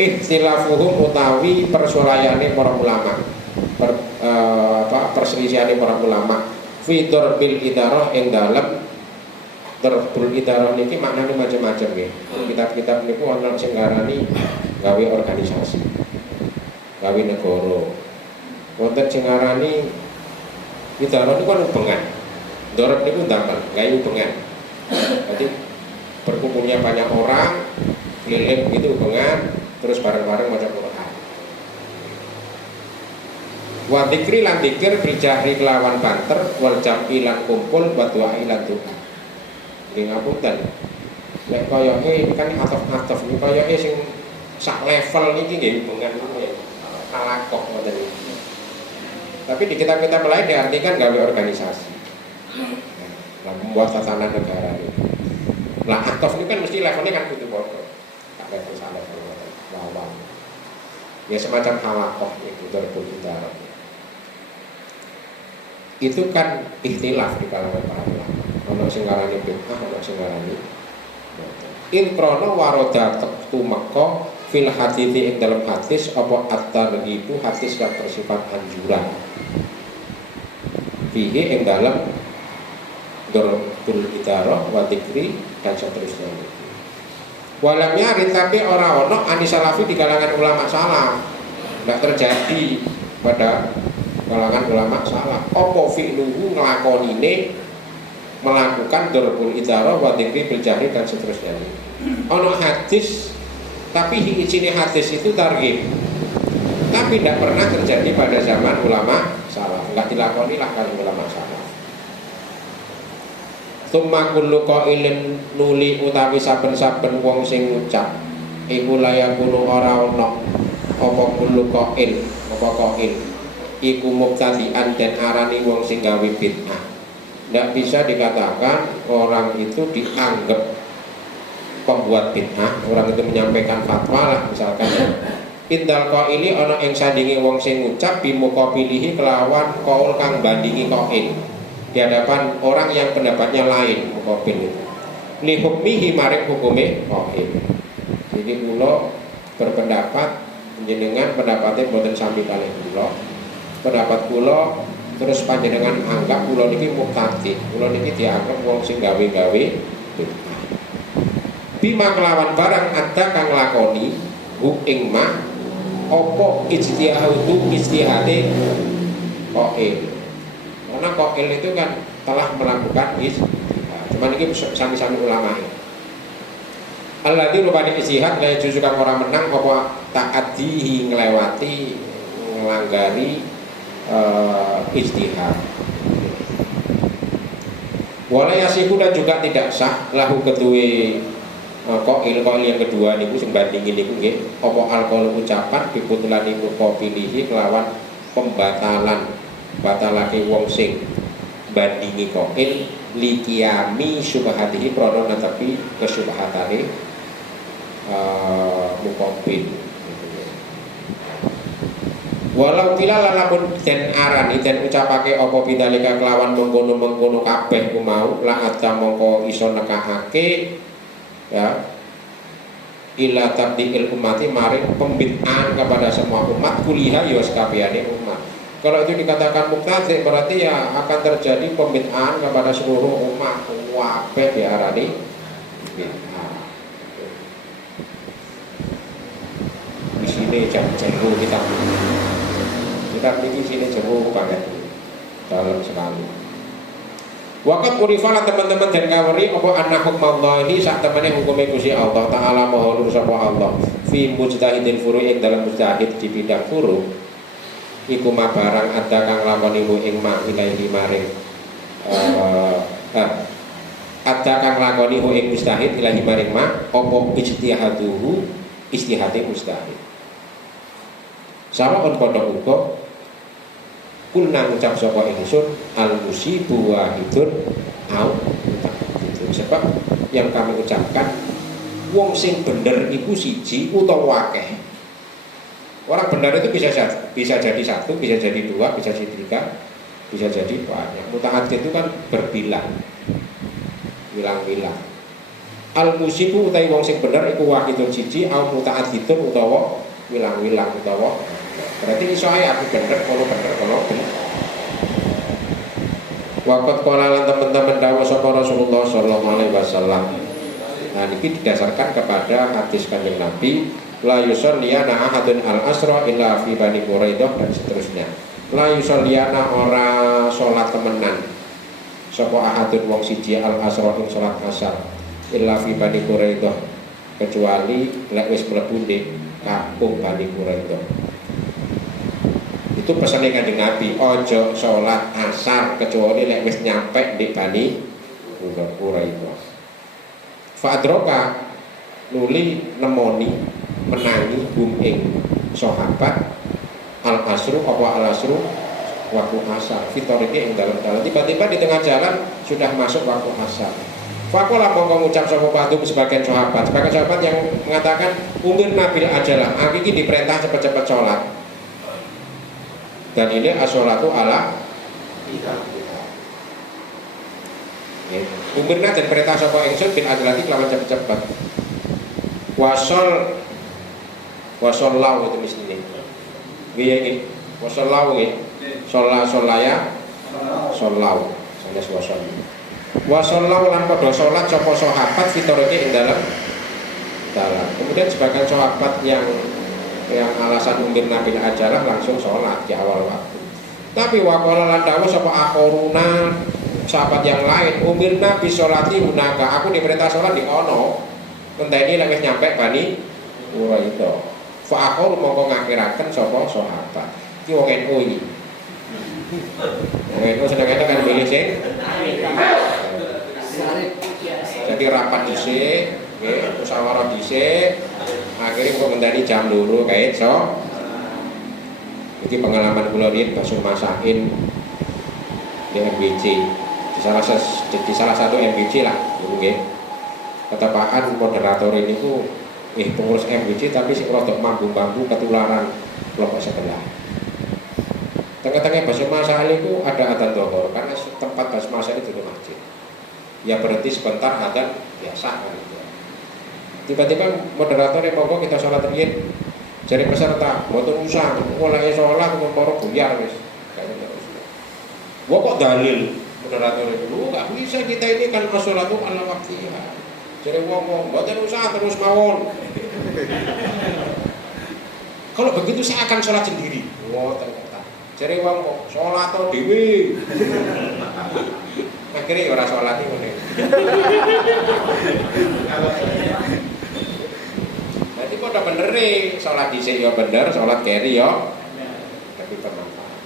Ikhtilafuhum utawi persolayane para ulama. Perselisihane para ulama fi darbil idarah ing dalem Darbul idarah niki maknane macam-macam nggih. Kitab-kitab niku ana sing ngarani gawe organisasi, gawe negara. Wonten sing ngarani idarah niku kan hubungan. Darab niku ndamel, gawe hubungan. Jadi berkumpulnya banyak orang, keliling gitu hubungan, terus bareng-bareng maca Quran. Wa dzikri lan dzikir bijahri kelawan banter wal jam'i lan kumpul wa du'a lan doa. Ngapunten nek koyoke kan ataf-ataf iki koyoke sing sak level niki nggih hubungan talakok ngoten iki. Tapi di kitab-kitab lain diartikan gawe organisasi. Membuat tatanan negara ini. Lah ataf ini kan mesti levelnya kan kudu padha. Tak level sak level lawan. Ya semacam talakok itu terbukti darah. itu kan ikhtilaf di kalangan para ulama. Ono sing ngarani bid'ah, ono sing ngarani in krono waroda tumeka fil hadithi ing dalam hadis apa at-targhibu hadis yang bersifat anjuran. Fihi ing dalam dorul idarah wa dzikri dan seterusnya. Walam yarid tapi ora ono anisalafi di kalangan ulama salaf. Tidak terjadi pada kalangan ulama salaf. Apa fi'luhu nglakonine melakukan dorul idarah wa dzikri bil jahri dan seterusnya. Ono hadis tapi isine hadis itu targhib. Tapi tidak pernah terjadi pada zaman ulama salaf. Enggak dilakoni lah kalau ulama salaf. Tumma kullu qailin nuli utawi saben-saben wong sing ngucap iku layakunu ora ono apa kullu qail apa qail iku mubtadi'an dan arani wong sing gawe bid'ah. Tidak bisa dikatakan orang itu dianggap pembuat bid'ah, orang itu menyampaikan fatwa lah misalkan. Indal qaili ana ing sandinge wong sing ngucap bimuqabilihi kelawan qaul kang bandingi qail. Di hadapan orang yang pendapatnya lain muqabil itu li hukmihi maring hukume qail. Jadi kula berpendapat jenengan pendapatnya boten sami kalih kula. Pendapat kula terus panjenengan anggap kula niki mubtadi. Kula niki dianggap wong sing gawe-gawe bid'ah. Bima kelawan barang ada kang lakoni hu ing ma apa ijtihadu ijtihade qail. Karena qail itu kan telah melakukan ijtihad. Cuman ini sami-sami ulama. Alladzi rupane ijtihad la juzu kang ora menang apa ta'addihi nglewati ngelanggari ijtihad. Wala yasihu dan juga tidak sah lahu ketuwe qail yang kedua niku sing bandingin niku nggih apa alqaul ucapan bibutulani muqabilihi kelawan pembatalan batalake wong sing bandingi qail liqiyami syubhatihi krana netepi kesyubhatane muqabil. Walau kila lamun den arani den ucapake apa bidalika kelawan mengkono-mengkono kabeh ku mau la ada mongko iso nekahake ya ila tabdiil umati maring pembid'ahan kepada semua umat kuliah ya sakabehane umat. Kalau itu dikatakan mubtadi berarti ya akan terjadi pembid'ahan kepada seluruh umat. Kabeh diarani bid'ah. Di sini jauh kita ini sini jauh banget dalam sekali. Wakat urifalah teman-teman dan kawari apa anna hukmallahi sak temene hukume Gusti Allah taala maha nur sapa Allah fi mujtahidil furu'in dalam mujtahid di bidang furu' iku ma barang ada kang lakoni ing ma ilahi maring ada kang lakoni ing mujtahid ilahi maring ma apa ijtihaduhu istihade mujtahid sama on padha uga kulna ngucap sapa ingsun al musibu wahidun au itu sebab yang kami ucapkan wong sing bener iku siji utawa akeh. Orang benar itu bisa jadi satu, bisa jadi dua, bisa jadi tiga, bisa jadi banyak. Muta'addid itu kan berbilang, bilang-bilang. Al musibu utawi wong sing bener iku wahidun siji au muta'addidun utawa bilang-bilang utawa. Berarti iso ae aku bener, kalau bener, kalau bener. Waqat qala lan teman-teman dawuh sapa Rasulullah sallallahu alaihi wasallam. Nah, ini didasarkan kepada hadis Kanjeng Nabi, la yusalliyana ahadun al-asra illa fi Bani Quraidah dan seterusnya. La yusalliyana ora salat temenan sapa ahadun wong siji al-asra ing salat asar illa fi Bani Quraidah kecuali lek wis mlebu ning kampung Bani Quraidah. Itu pesannya Kanjeng Nabi, ojo sholat asar kecuali lek wis nyampe di Bani Quraidah. Fa'adroka nuli nemoni menangi ing sahabat al asru apa al asru waktu asar fitoriki ing dalam tiba-tiba di tengah jalan sudah masuk waktu asar. Fakola mongko ngucap sapa batu sebagian sahabat yang mengatakan umir nabil ajalah aku ini diperintah cepat-cepat sholat. Dan ini as-sholatu ala Umirna dan perintah sapa ingsun bil adrati kelawan cepet-cepet. Wasol itu mestine. Nggih iki. Wasallau nggih. Solaya. Solau. Sanes wasol. Wasallau lan padha salat sapa sahabat fitoreke ing dalam. Kemudian sebagian sahabat yang alasan umirna bil ajalah langsung sholat di awal waktu. Tapi waqala lan dawuh sapa akhoruna sahabat yang lain umirna bisolati hunaka, aku diperintah sholat di ono ngenteni lek wis nyampe Bani Quraidah. Fa akhor mongko ngakhiraken sapa sahabat iki wong NU iki. Wong NU senengane kan milih sing jadi rapat dhisik nggih musyawarah dhisik akhirnya kok ngenteni jam 2 kae so. Iki pengalaman kula riyen Basur Masakin di MBC. Di salah satu MBC lah, nggih. Ketepaan moderator ini ku pengurus MBC tapi sing rodok mambu-mambu ketularan kelompok sebelah. Tengah-tengah Basur Masakin itu ada adzan dhuhur karena tempat Basur Masakin itu di masjid. Ya berhenti sebentar adzan biasa kan gitu. Tiba-tiba moderatornya monggo kita sholat riyen. Jadi peserta, mboten usah, mulai sholat para buyar wis. Wah kok dalil moderator itu, nggak bisa kita ini kan sholatu ala waktiha. Jadi wong mboten usah terus mawon. Kalau begitu saya akan sholat sendiri. Wah ternyata. Jadi wong kok sholat to dhewe. Akhirnya ora sholat iki ngene. Jadi kok udah bener nih, sholat dhisik ya bener, sholat keri ya tapi bermanfaat.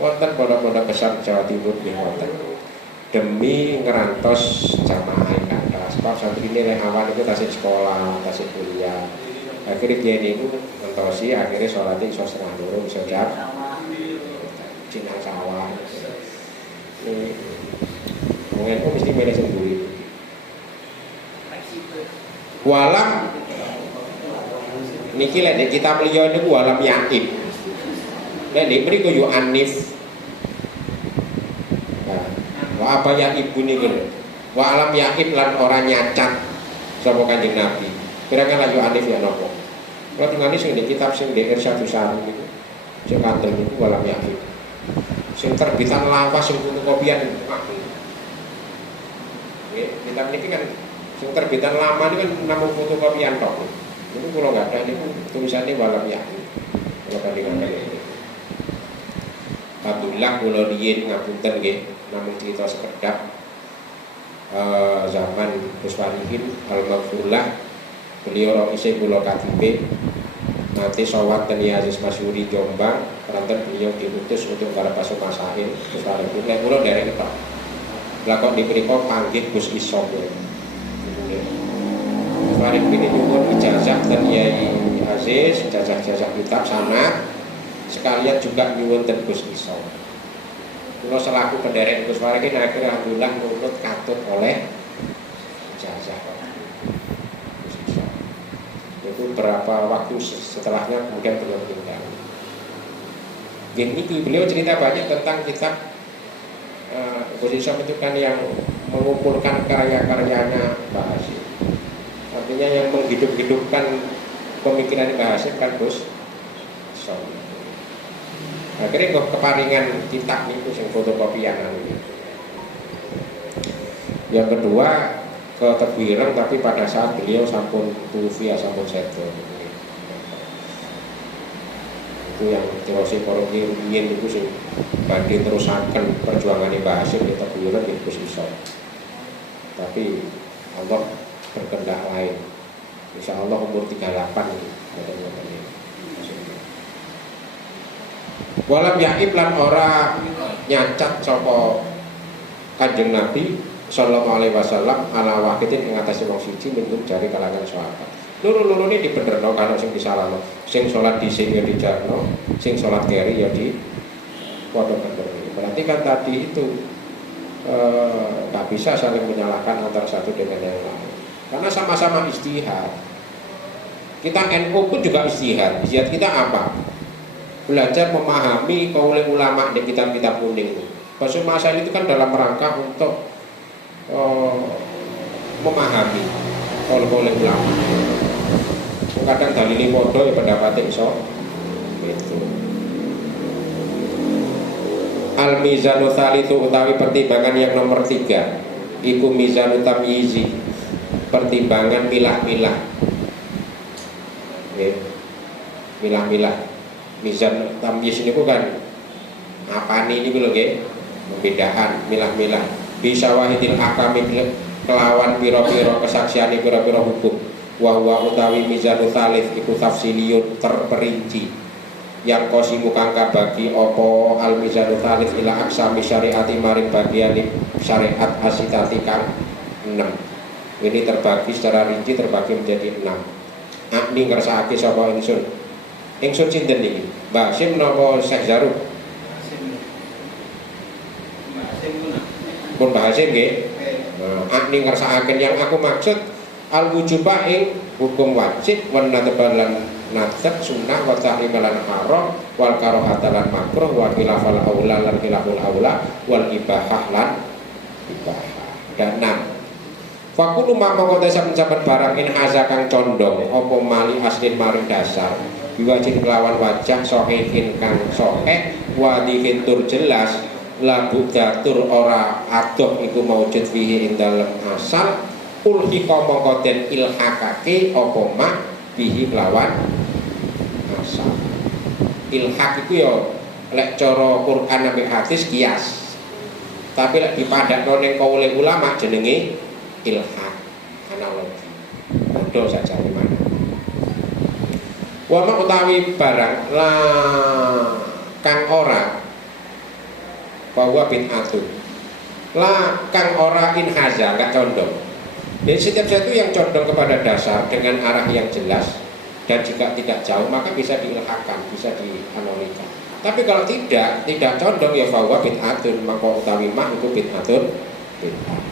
Wonten pondok-pondok besar Jawa Timur nggih wonten. Demi ngerantos jamaah ingkang kelas. Sebab santrine yang awal itu tasik sekolah, tasik kuliah. Akhirnya dia niku ngentosi akhirnya sholatnya iso setengah loro bisa jam. Cina sawah. Mungkin kok mesti milih sendiri. Walam niki lek kita beliau niku walam yaib. Lek mriku yo anif. Wa apa ya ibu niku. Wa alam yaib lan ora nyacat sapa Kanjeng Nabi. Kira-kira yo anif ya napa? Kalau tinggal sing di kitab sing di Irsyadus Sari niku. Sing kanten niku walam yaib. Sing terbitan lawas sing fotokopian niku. Nggih, kitab niki kan sing terbitan lama ini kan namung fotokopian tok. Itu kalau nggak ada ini tulisannya walam yakin. Kalau bandingan kali ini. Alhamdulillah kula riyen ngapunten nggih, namung cerita sekedap zaman Gus Walihin Al-Maghfurlah. Beliau isih kula katibe nanti shawat ten Aziz Masyuri Jombang, keranten beliau diutus untuk para Basur Masakin Gus Walihin. Lek kula derek ketok. Lah kok diprika panggih Gus Isom. Farid bin nyuwun ijazah dan Yai Aziz, ijazah kitab sanad, sekalian juga nyuwun ten Gus Isom. Kula selaku penderek Gus Farid ini akhirnya alhamdulillah nurut katut oleh ijazah Gus Isom. Itu berapa waktu setelahnya kemudian beliau meninggal. Gini beliau cerita banyak tentang kitab Gus Isom itu kan yang mengumpulkan karya-karyanya Mbah Hasyim. Artinya yang menghidup-hidupkan pemikiran Mbah Hasyim kan Gus Isom. Akhirnya kok keparingan kitab niku sing fotokopian ini. Yang kedua ke Tebuireng tapi pada saat beliau sampun tufi sampun sedo. Itu yang terus para rumiyin itu sing badhe terusaken perjuangan Mbah Hasyim di Tebuireng di Gus Isom. Tapi Allah berkehendak lain. Insya Allah umur 38 ini. Walam yaib lan ora nyacat sapa Kanjeng Nabi sallallahu alaihi wasallam ala wahidin ing atase wong siji minum jari kalangan sahabat. Loro-loro ini dibenerno kalau sing disalahno. Sing salat dhisik ya dijarno, sing salat keri ya di padha bener. Berarti kan tadi itu nggak bisa saling menyalahkan antara satu dengan yang lain. Karena sama-sama ijtihad. Kita NU pun juga ijtihad. Ijtihad kita apa? belajar memahami kaulai ulama di kitab-kitab kuning itu. Bahasa masail itu kan dalam rangka untuk memahami kaulai ulama. Kadang dalili podo ya pendapatnya iso itu. Al-mizanu tsalitsu utawi pertimbangan yang nomor 3 iku mizanu tamyizi, pertimbangan milah-milah. Nggih. Milah-milah. Mizan tamyiz niku kan apane niku lho nggih? Pembedahan, milah-milah. Bisa wahidil akami kelawan pira-pira kesaksiane pira-pira hukum. Wa utawi mizanu tsalits iku tafsiliyun terperinci. Yang kosimu kangka bagi opo al mizanu tsalits ila aksami syariati maring bagiane syariat asitati kang 6. Ini terbagi secara rinci terbagi menjadi 6. Akni ngersakake sapa ingsun. Ingsun sinten niki? Mbah Sim napa Syekh Zaruk? Pun Mbah Sim nggih. Akni ngersakaken yang aku maksud al wujuba ing hukum wajib wan nadbalan nadab sunnah wa tahrimalan haram wal karahata lan makruh wa khilafal aula lan khilaful aula wal ibahah lan ibahah. Dan 6. Fakulu maka desa mencapat barang in haza kang condong opo mali aslin maring dasar biwajin kelawan wajah sohihin kang soheh wadihin tur jelas labu datur ora adoh iku maujud fihi ing dalem asal ulhiqa mongko den ilhakake apa mak bihi kelawan asal. Ilhak iku ya lek cara Quran ambek hadis kias. Tapi lek dipadakno ning kaulé ulama jenenge ilhak, analogi. Padha saja mana. Wa ma utawi barang la kang ora bahwa bid'atun. La kang ora inhaza enggak condong. Jadi setiap satu yang condong kepada dasar dengan arah yang jelas dan jika tidak jauh maka bisa diilhakkan, bisa dianalika. Tapi kalau tidak condong ya bahwa bid'atun maka utawi mah itu bid'atun bid'ah.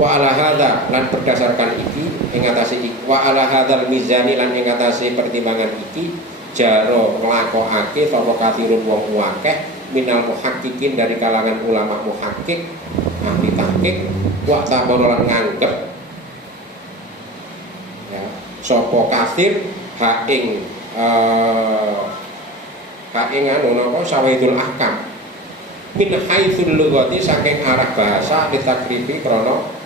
Wa ala hadza lan berdasarkan iki ing atase wa ala hadzal mizani lan ing atase pertimbangan iki jaro nglakokake sapa kathirun wong akeh minal muhaqqiqin dari kalangan ulama muhaqqiq ahli tahqiq wa tabaran nganggep ya sapa kathir ha ing anu napa sawidul ahkam min haitsul lughati saking arah bahasa ditakrifi krana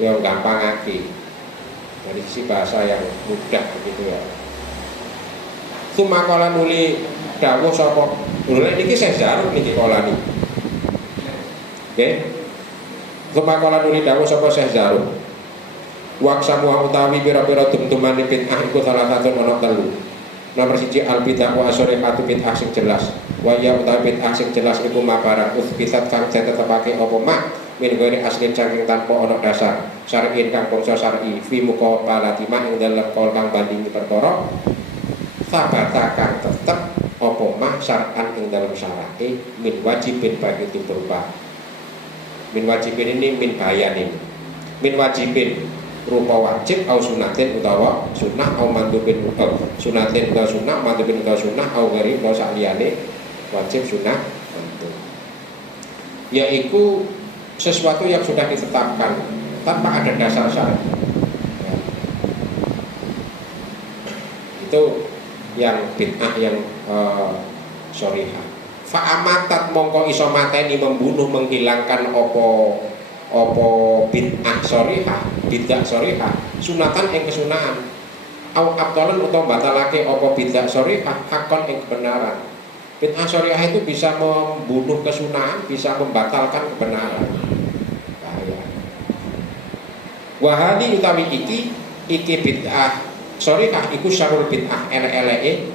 ya gampangake dari sisi bahasa yang mudah begitu ya. Sumakala nuli dawuh sapa lha niki Syekh Zaruk niki kolani. Nggih. Sumakala nuli dawuh sapa Syekh Zaruk. Waksamu utawi pira-pira tum-tuman bid'ah iku salah satu ana 3. Nomor 1 al bid'ah wa asyarihatu bid'ah sing jelas. Wa ya utawi bid'ah sing jelas iku mabarang utsbitat kang tetepake apa mak min ghairi aslin saking tanpa ana dasar syar'in kang bangsa syar'i fi muqabalati ma ing dalem kaul kang bandingi perkara sabata kang tetep apa mah syar'an ing dalem syar'i min wajibin bagi itu berupa min wajibin ini min bayanin min wajibin rupa wajib au sunatin utawa sunnah au mandubin utawa sunatin utawa sunnah mandubin utawa sunnah au ghairi utawa saliyane wajib sunnah mandub yaiku sesuatu yang sudah ditetapkan tanpa ada dasar syar'i ya. Itu yang bid'ah yang syarihah. Fa'amatat mongko iso mateni membunuh menghilangkan opo bid'ah syarihah, bid'ah syarihah, sunatan ing kesunahan. Au abtalan utawa batalake opo bid'ah syarihah hakon ing kebenaran. Bid'ah syarihah itu bisa membunuh kesunahan, bisa membatalkan kebenaran. Bahaya. Wahadi utawi iki bid'ah syarihah iku syarul bid'ah elek-eleke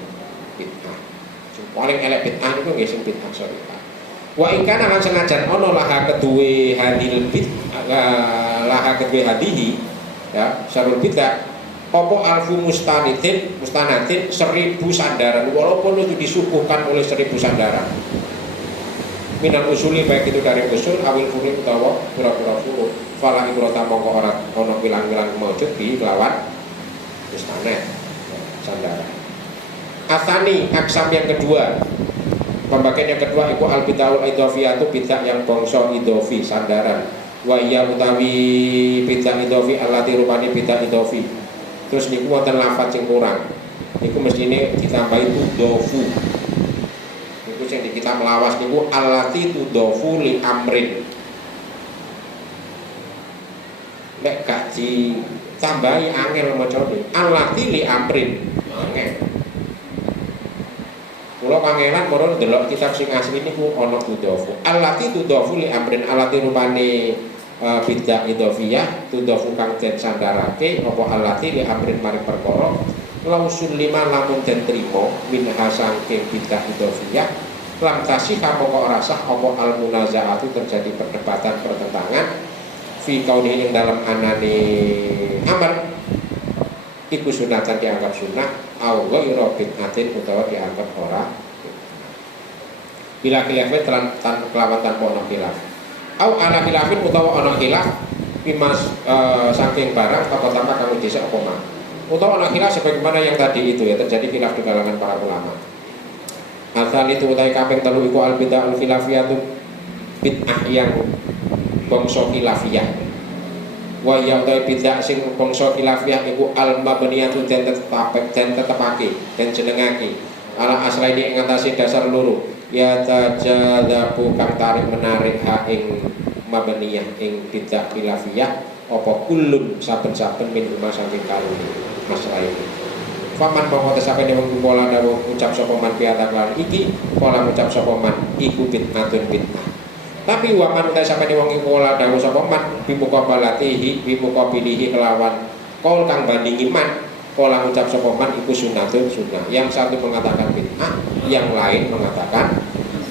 bid'ah. Paling elek bid'ah itu nggih sing bid'ah syarihah. Wa in kana lan senajan ana laha keduwe hadil bid'ah laha keduwe hadihi ya syarul bid'ah apa alfu mustanidin 1000 sandaran walaupun itu disuguhkan oleh 1000 sandaran minal usuli baik itu dari usul awil furu utawa pura-pura furu fala ibrata mongko ora ana pilang-pilang maujud di kelawan mustanid sandaran Atsani aksam yang kedua, pembagian yang kedua iku al bid'ah idhofiyah itu bid'ah yang bangsa idhofi sandaran. Wa iya utawi bid'ah idhofi allati rupane bid'ah idhofi. Terus niku wonten lafaz sing kurang. Niku mestine ditambahi tudhofu. Niku sing di kita melawas niku allati tudhofu li amrin. Lek gak ditambahi angel macane allati li amrin. Angel. Kula kangelan purun delok kitab sing asli niku ana tudhofu. Allati tudhofu li amrin allati rupane bid'ah idhofiyah tudhofu kang den sandarake apa allati li amrin maring perkara lausul lima lamun den trima minha saking bid'ah idhofiyah lam tasihha moko ora sah apa al munazaatu terjadi perdebatan pertentangan fi kauni ing dalam anane amar iku sunatan dianggap sunnah au ghairu bid'atin utawa dianggap ora bila khilafat kelawan tanpa ana khilaf au ala khilafin utawa ana khilaf bimas saking barang apa kamu desa apa mah utawa ana khilaf sebagaimana yang tadi itu ya terjadi khilaf di kalangan para ulama. Asal itu utai kaping telu iku al bid'ah al khilafiyah bid'ah yang bangsa khilafiyah. Wa ya utai bid'ah sing bangsa khilafiyah iku al mabniyatu den tetepake den jenengake ala aslaini ing atase dasar loro ya tajadzabu kang tarik menarik ha ing mabniyah ing bid'ah khilafiyah apa kullun saben-saben min rumah saking kalune aslaini. Faman mongko tesapene wong pola dawuh ucap sapa man piatak lan iki pola ngucap sapa man iku bid'atun bid'ah. Tapi waman utai sampai wong iku ora dawuh sapa man bimuka balatihi bimuka bilihi kelawan kol kang bandingi man pola ngucap sapa man iku sunnatun sunnah. Yang satu mengatakan bid'ah, yang lain mengatakan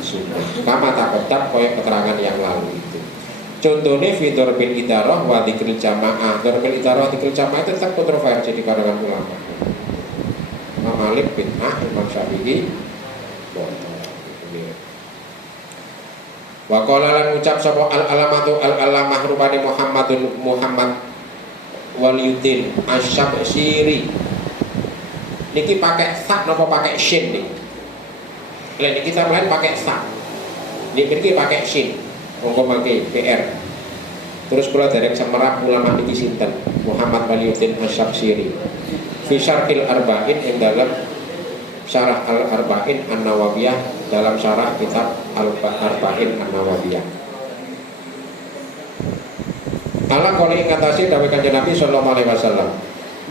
sunnah. Kama takotab koyo keterangan yang lalu itu. Contohnya fitur bil idarah wa dzikril jamaah. Dzikr idarah dzikril jamaah itu tetap kontroversi di kalangan ulama. Imam Malik bid'ah, Imam Syafi'i wa qala lan ucap sapa al alamatu al alamah rupane Muhammad Waliyuddin Asy-Syamsiri niki pakai sa napa pakai shin nih. Lain kita lain pakai sa. Niki pakai shin. Monggo mangke PR. Terus kula derek semerap ulama niki sinten? Muhammad Waliyuddin Asy-Syamsiri. Fi Syarhil Arba'in ing dalam Syarah Al-Arba'in An-Nawawiyah dalam syarah kitab Al-Arba'in An-Nawawiyah. Allah qali ing atase dawuh Kanjeng Nabi sallallahu alaihi wasallam,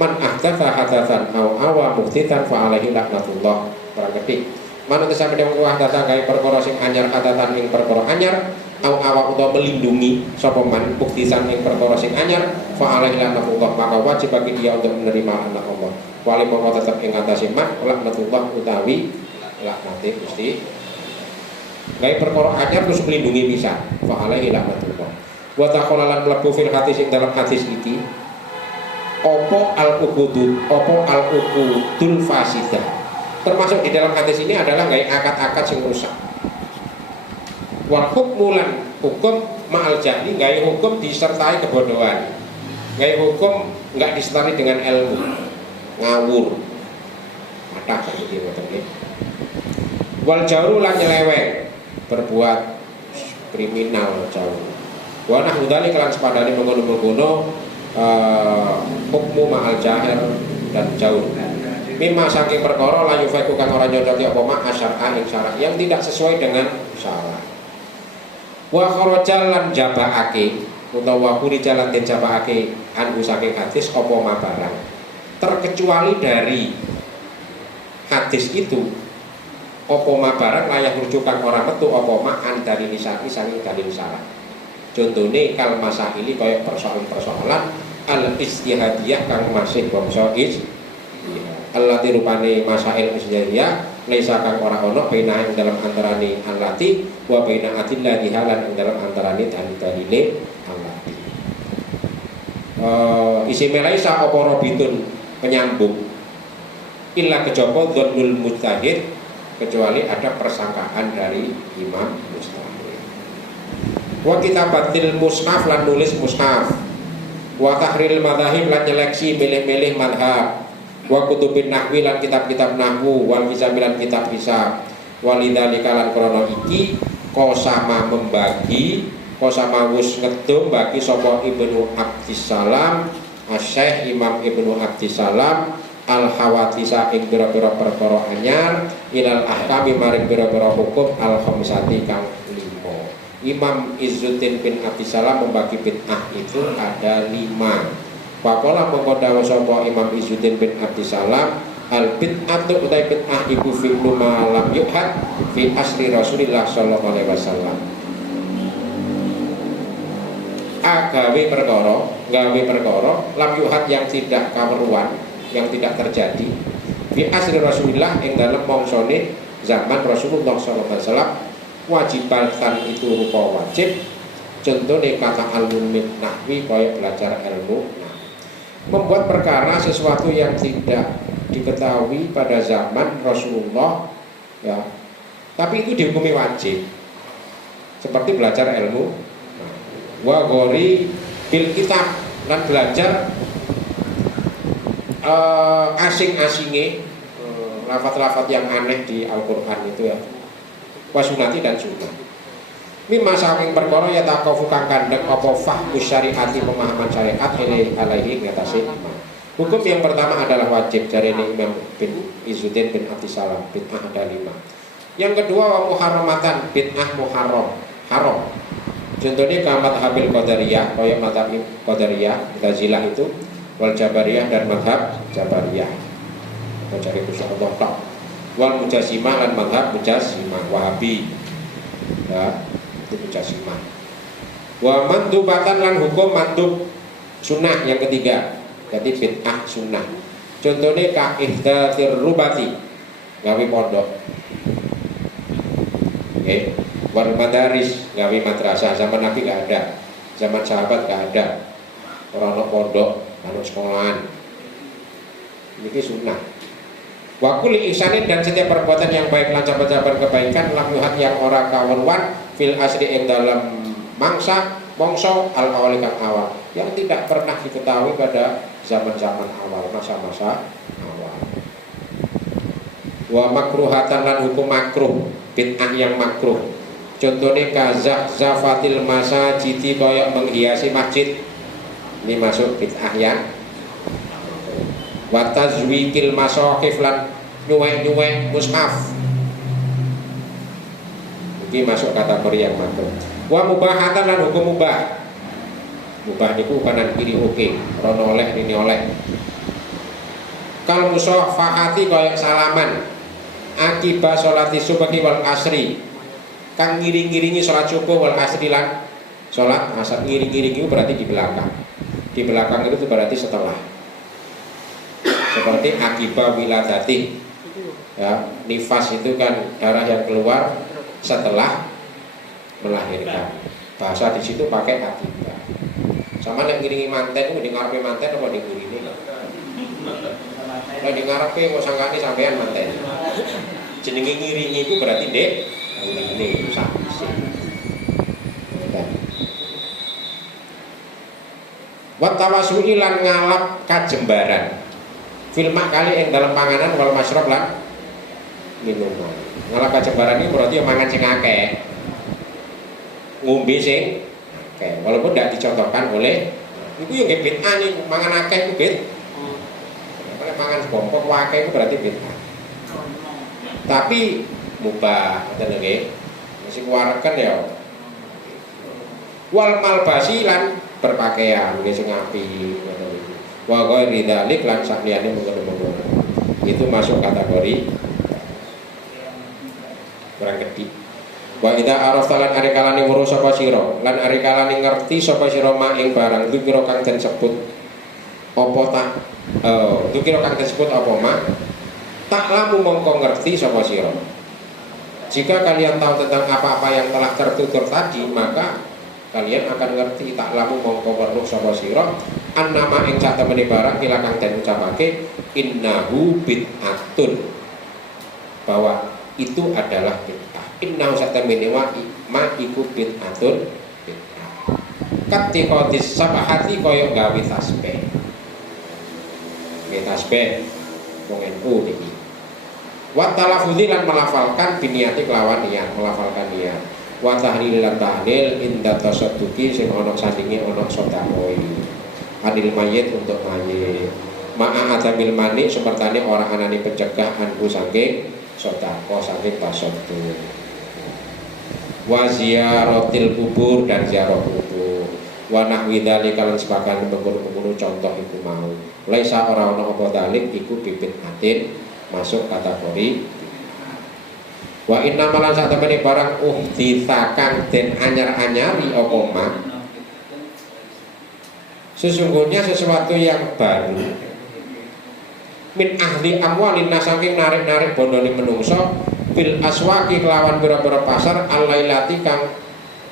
"Man ahdatsa hadatsan aw awa muhditan fa alaihi laknatullah." Perang ketik. Manut sampe wong ahdatsa gawe perkara sing anyar hadatan ing perkara anyar, aw awa utawa melindungi sapa man muhdisan ing perkara sing anyar, fa alaihi laknatullah, maka wajib bagi dia untuk menerima laknat Allah. Wali mau tetap ing atase man laknatullah utawi laknate Gusti. Gawe perkara anyar terus melindungi bisa. Fa alaihi laknatullah. Wa taqalalan mlebu fil hadis ing dalam hadis iki opo al-uqudul fasidah. Termasuk di dalam hadis ini adalah gawe akad-akad sing rusak. Wal hukmulan hukum ma'al jahli, gawe hukum disertai kebodohan. Gawe hukum enggak disertai dengan ilmu. Ngawur mata seperti itu. Wal jawru lan nyeleweng, berbuat kriminal jauh. Wa nahdali kelan sepadane mengkono-mengkono hukmu ma'al jahir dan jauh. Mimma saking perkara la yufaku kang ora nyocoki apa mak asyara ing syarak yang tidak sesuai dengan syarak. Wa kharajal lan jabaake utawa kuri jalan den jabaake anu saking hadis apa ma barang. Terkecuali dari hadis itu apa ma barang layak rujukan orang metu apa ma an dari nisati saking dalil syarak. Contohnya kal masaili kaya persoalan-persoalan al istihadiyah kang masih bangsa allati rupane masail istihadiyah laisa kang ora ana baina ing dalam antarane allati wa baina adillah dihalan ing dalam antarane dalil-dalile allati. Isi melaisa apa robitun penyambung illa kejaba dzannul mujtahid kecuali ada persangkaan dari imam mujtahid. Wa kitabatil mushaf lan nulis mushaf wa tahril madzahib lan nyeleksi milih-milih madhab wa kutubin nahwi lan kitab-kitab nahwu wal hisab lan kitab hisab walidzalika lan krana iki kosama membagi kosama wus ngedum bagi sapa Ibnu Abdissalam Asy-Syaikh Imam Ibnu Abdissalam al-hawatisa ing pira-pira perkara anyar ilal ahkami maring pira-pira hukum al-khamsati kang 5. Imam Izzuddin bin Abdissalam membagi bid'ah itu ada 5. Faqala mongko dawuh sapa Imam Izzuddin bin Abdissalam al bid'atu utai bid'ah iku fi ma lam yuhad fi asri Rasulillah sallallahu alaihi wasallam. Gawe perkara lam yuhad yang tidak kaweruan, yang tidak terjadi fi asri Rasulillah ing dalem mangsane zaman Rasulullah sallallahu alaihi wasallam wajibatan itu rupa wajib. Contohnya kata al-ilmu nahwi kaya belajar ilmu membuat perkara sesuatu yang tidak diketahui pada zaman Rasulullah ya, tapi itu dihukumi wajib seperti belajar ilmu wa gori bil kitab dan belajar asing-asinge lafaz-lafaz yang aneh di Al-Quran itu ya wasunati dan sunnah mimma saking perkara ya taqafu kang kandhek apa fahmu syariati pemahaman syariat alaihi ngatasi hukum yang pertama adalah wajib dari Imam bin Izzuddin bin Abdissalam bid'ah ada 5. Yang kedua wa muharramatan bid'ah muharram haram contohnya kamat habil qadariyah kaya madhab qadariyah Mu'tazilah itu wal jabariyah dan madhab jabariyah mencari khusus Allah tak wal mujassimah dan madhab mujassimah wahabi ya itu mujassimah wa mandubatan lan hukum mandub sunnah yang ketiga jadi bid'ah sunnah contohnya ka ihdatsir rubati gawe pondok okay. Wal madaris gawe madrasah zaman Nabi gak ada zaman sahabat gak ada orang pondok anu sekolahan ini sunnah wa kulli ihsanin dan setiap perbuatan yang baik lan cabang-cabang kebaikan lam yuhad yang ora kawenwan fil asri ing dalam mangsa mongso al awal kang awal yang tidak pernah diketahui pada zaman-zaman awal masa-masa awal. Wa makruhatan lan hukum makruh bid'ah yang makruh contohnya kazah zafatil masajidi kaya menghiasi masjid ini masuk bid'ah yang wa tazwikil masahif lan nyuwek-nyuwek mushaf ini masuk kategori yang makruh. Wa mubahatan lan hukum mubah niku kanan kiri oke rono oleh ini oleh kal musafahati kaya salaman akibat sholati subuhi wal asri kang ngiring-ngiringi sholat subuh wal asri lan sholat asar ngiring-ngiring itu berarti di belakang itu berarti setelah seperti akibat wiladati ya, nifas itu kan darah yang keluar setelah melahirkan bahasa di situ pakai akibat sama yang ngiringi manten itu di ngarepe manten apa di ngirine nah di ngarepe mau sangkane sampean manten jenenge ngiringi itu berarti dek ini saksi wa tawasuli lan ngalap kajembaran filmak kali yang dalam panganan wal masyrab lan minuman ngalap kajembaran ini berarti yang mangan sing akeh ngombe sing akeh walaupun tidak dicontohkan oleh itu yang bid'ah nih mangan akeh itu bid kalau mangan sepompok akeh itu berarti bid'ah tapi mubah ngoten nggih mesti kuwareken ya wal malbasi lan berpakaian nggih sing apik ngoten iki wa ghairi dzalik lan sakliyane mengkono-mengkono itu masuk kategori kurang gede. Wa idza arafta lan ari kalane weruh sapa sira lan ari kalane ngerti sapa sira mak ing barang itu kira kang den sebut apa tak itu kira kang disebut apa mak tak lamu mongko ngerti sapa sira. Jika kalian tahu tentang apa-apa yang telah tertutur tadi maka kalian akan ngerti tak lamu mongko weruh sapa sira annama ing sak temene barang kila kang den ucapake innahu bid'atun bahwa itu adalah bid'ah. Innahu satamene wa ma iku bid'atun bid'ah. Katikhatis sabahati kaya gawe tasbih. Gawe tasbih wong NU niki. Wa talaffuzi lan melafalkan biniati kelawan niat, melafalkan niat. Wa tahlil lan tahlil inda tasadduqi sing ana sandinge ana sedekah. Adil mayit untuk mayit. Ma'a adamil mani sepertane ora anane pencegah anku saking sedekah saking tasadduq. Wa ziyaratil kubur dan ziarah kubur. Wa nahwi dzalika lan sepakan mengkono-mengkono contoh iku mau. Laisa ora ana apa dalik iku bibit atin masuk kategori. Wa inna malan sak temene barang uhditsakan den anyar-anyari apa mak. Sesungguhnya sesuatu yang baru. Min ahli amwalin saking narik-narik bondone menungso bil aswaki kelawan pira-pira pasar alailati kang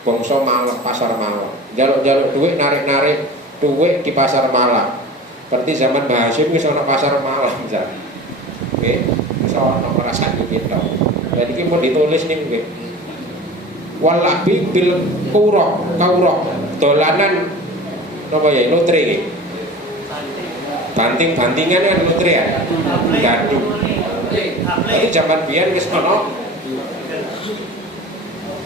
bangsa malam pasar malam. Jaluk-jaluk duit narik-narik duit di pasar malam. Seperti zaman Mbah Hasyim wis ana pasar malam jan. Nggih, wis ana ngrasani kita. Jadi ini mau ditulis nih gue. Walabi bil kaurok dolanan apa ya lotre ini. Banting-bantingan kan lotre ya. Gaduh. Jadi zaman biyen wis ana.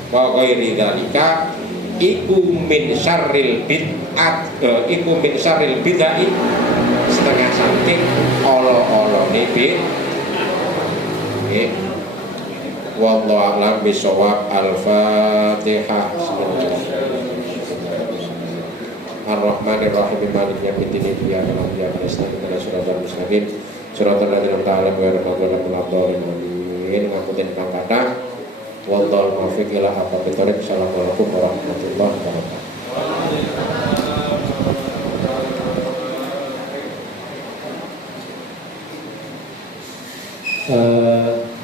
Wa ghairi dzalika iku min syarril bid'at iku min syarril bid'ah setengah saking olo-olone bid'ah. Wallahu a'lam bishawab. Al-Fatihah. Ar-Rahmanir-Rahim Maliki yaumiddin iyyaka na'budu wa iyyaka nasta'in ihdinas siratal mustaqim siratal ladzina an'amta 'alaihim ghairil maghdubi 'alaihim waladdallin. Ngapunten kang kathah. Wallahu muwaffiq ila aqwamit thoriq. Assalamualaikum warahmatullahi wabarakatuh.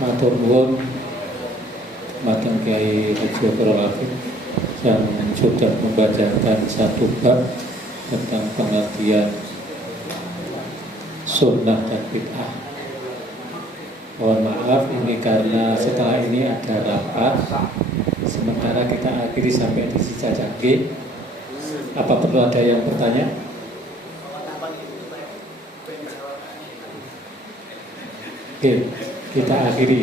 Matur nuwun Mateng Kiai Haji Abdul Hafid yang sudah membacakan satu bab tentang pengertian sunnah dan bid'ah. Mohon maaf ini karena setelah ini ada rapat, sementara kita akhiri sampai di sisi Cacangke. Apa perlu ada yang bertanya? Oke, kita akhiri.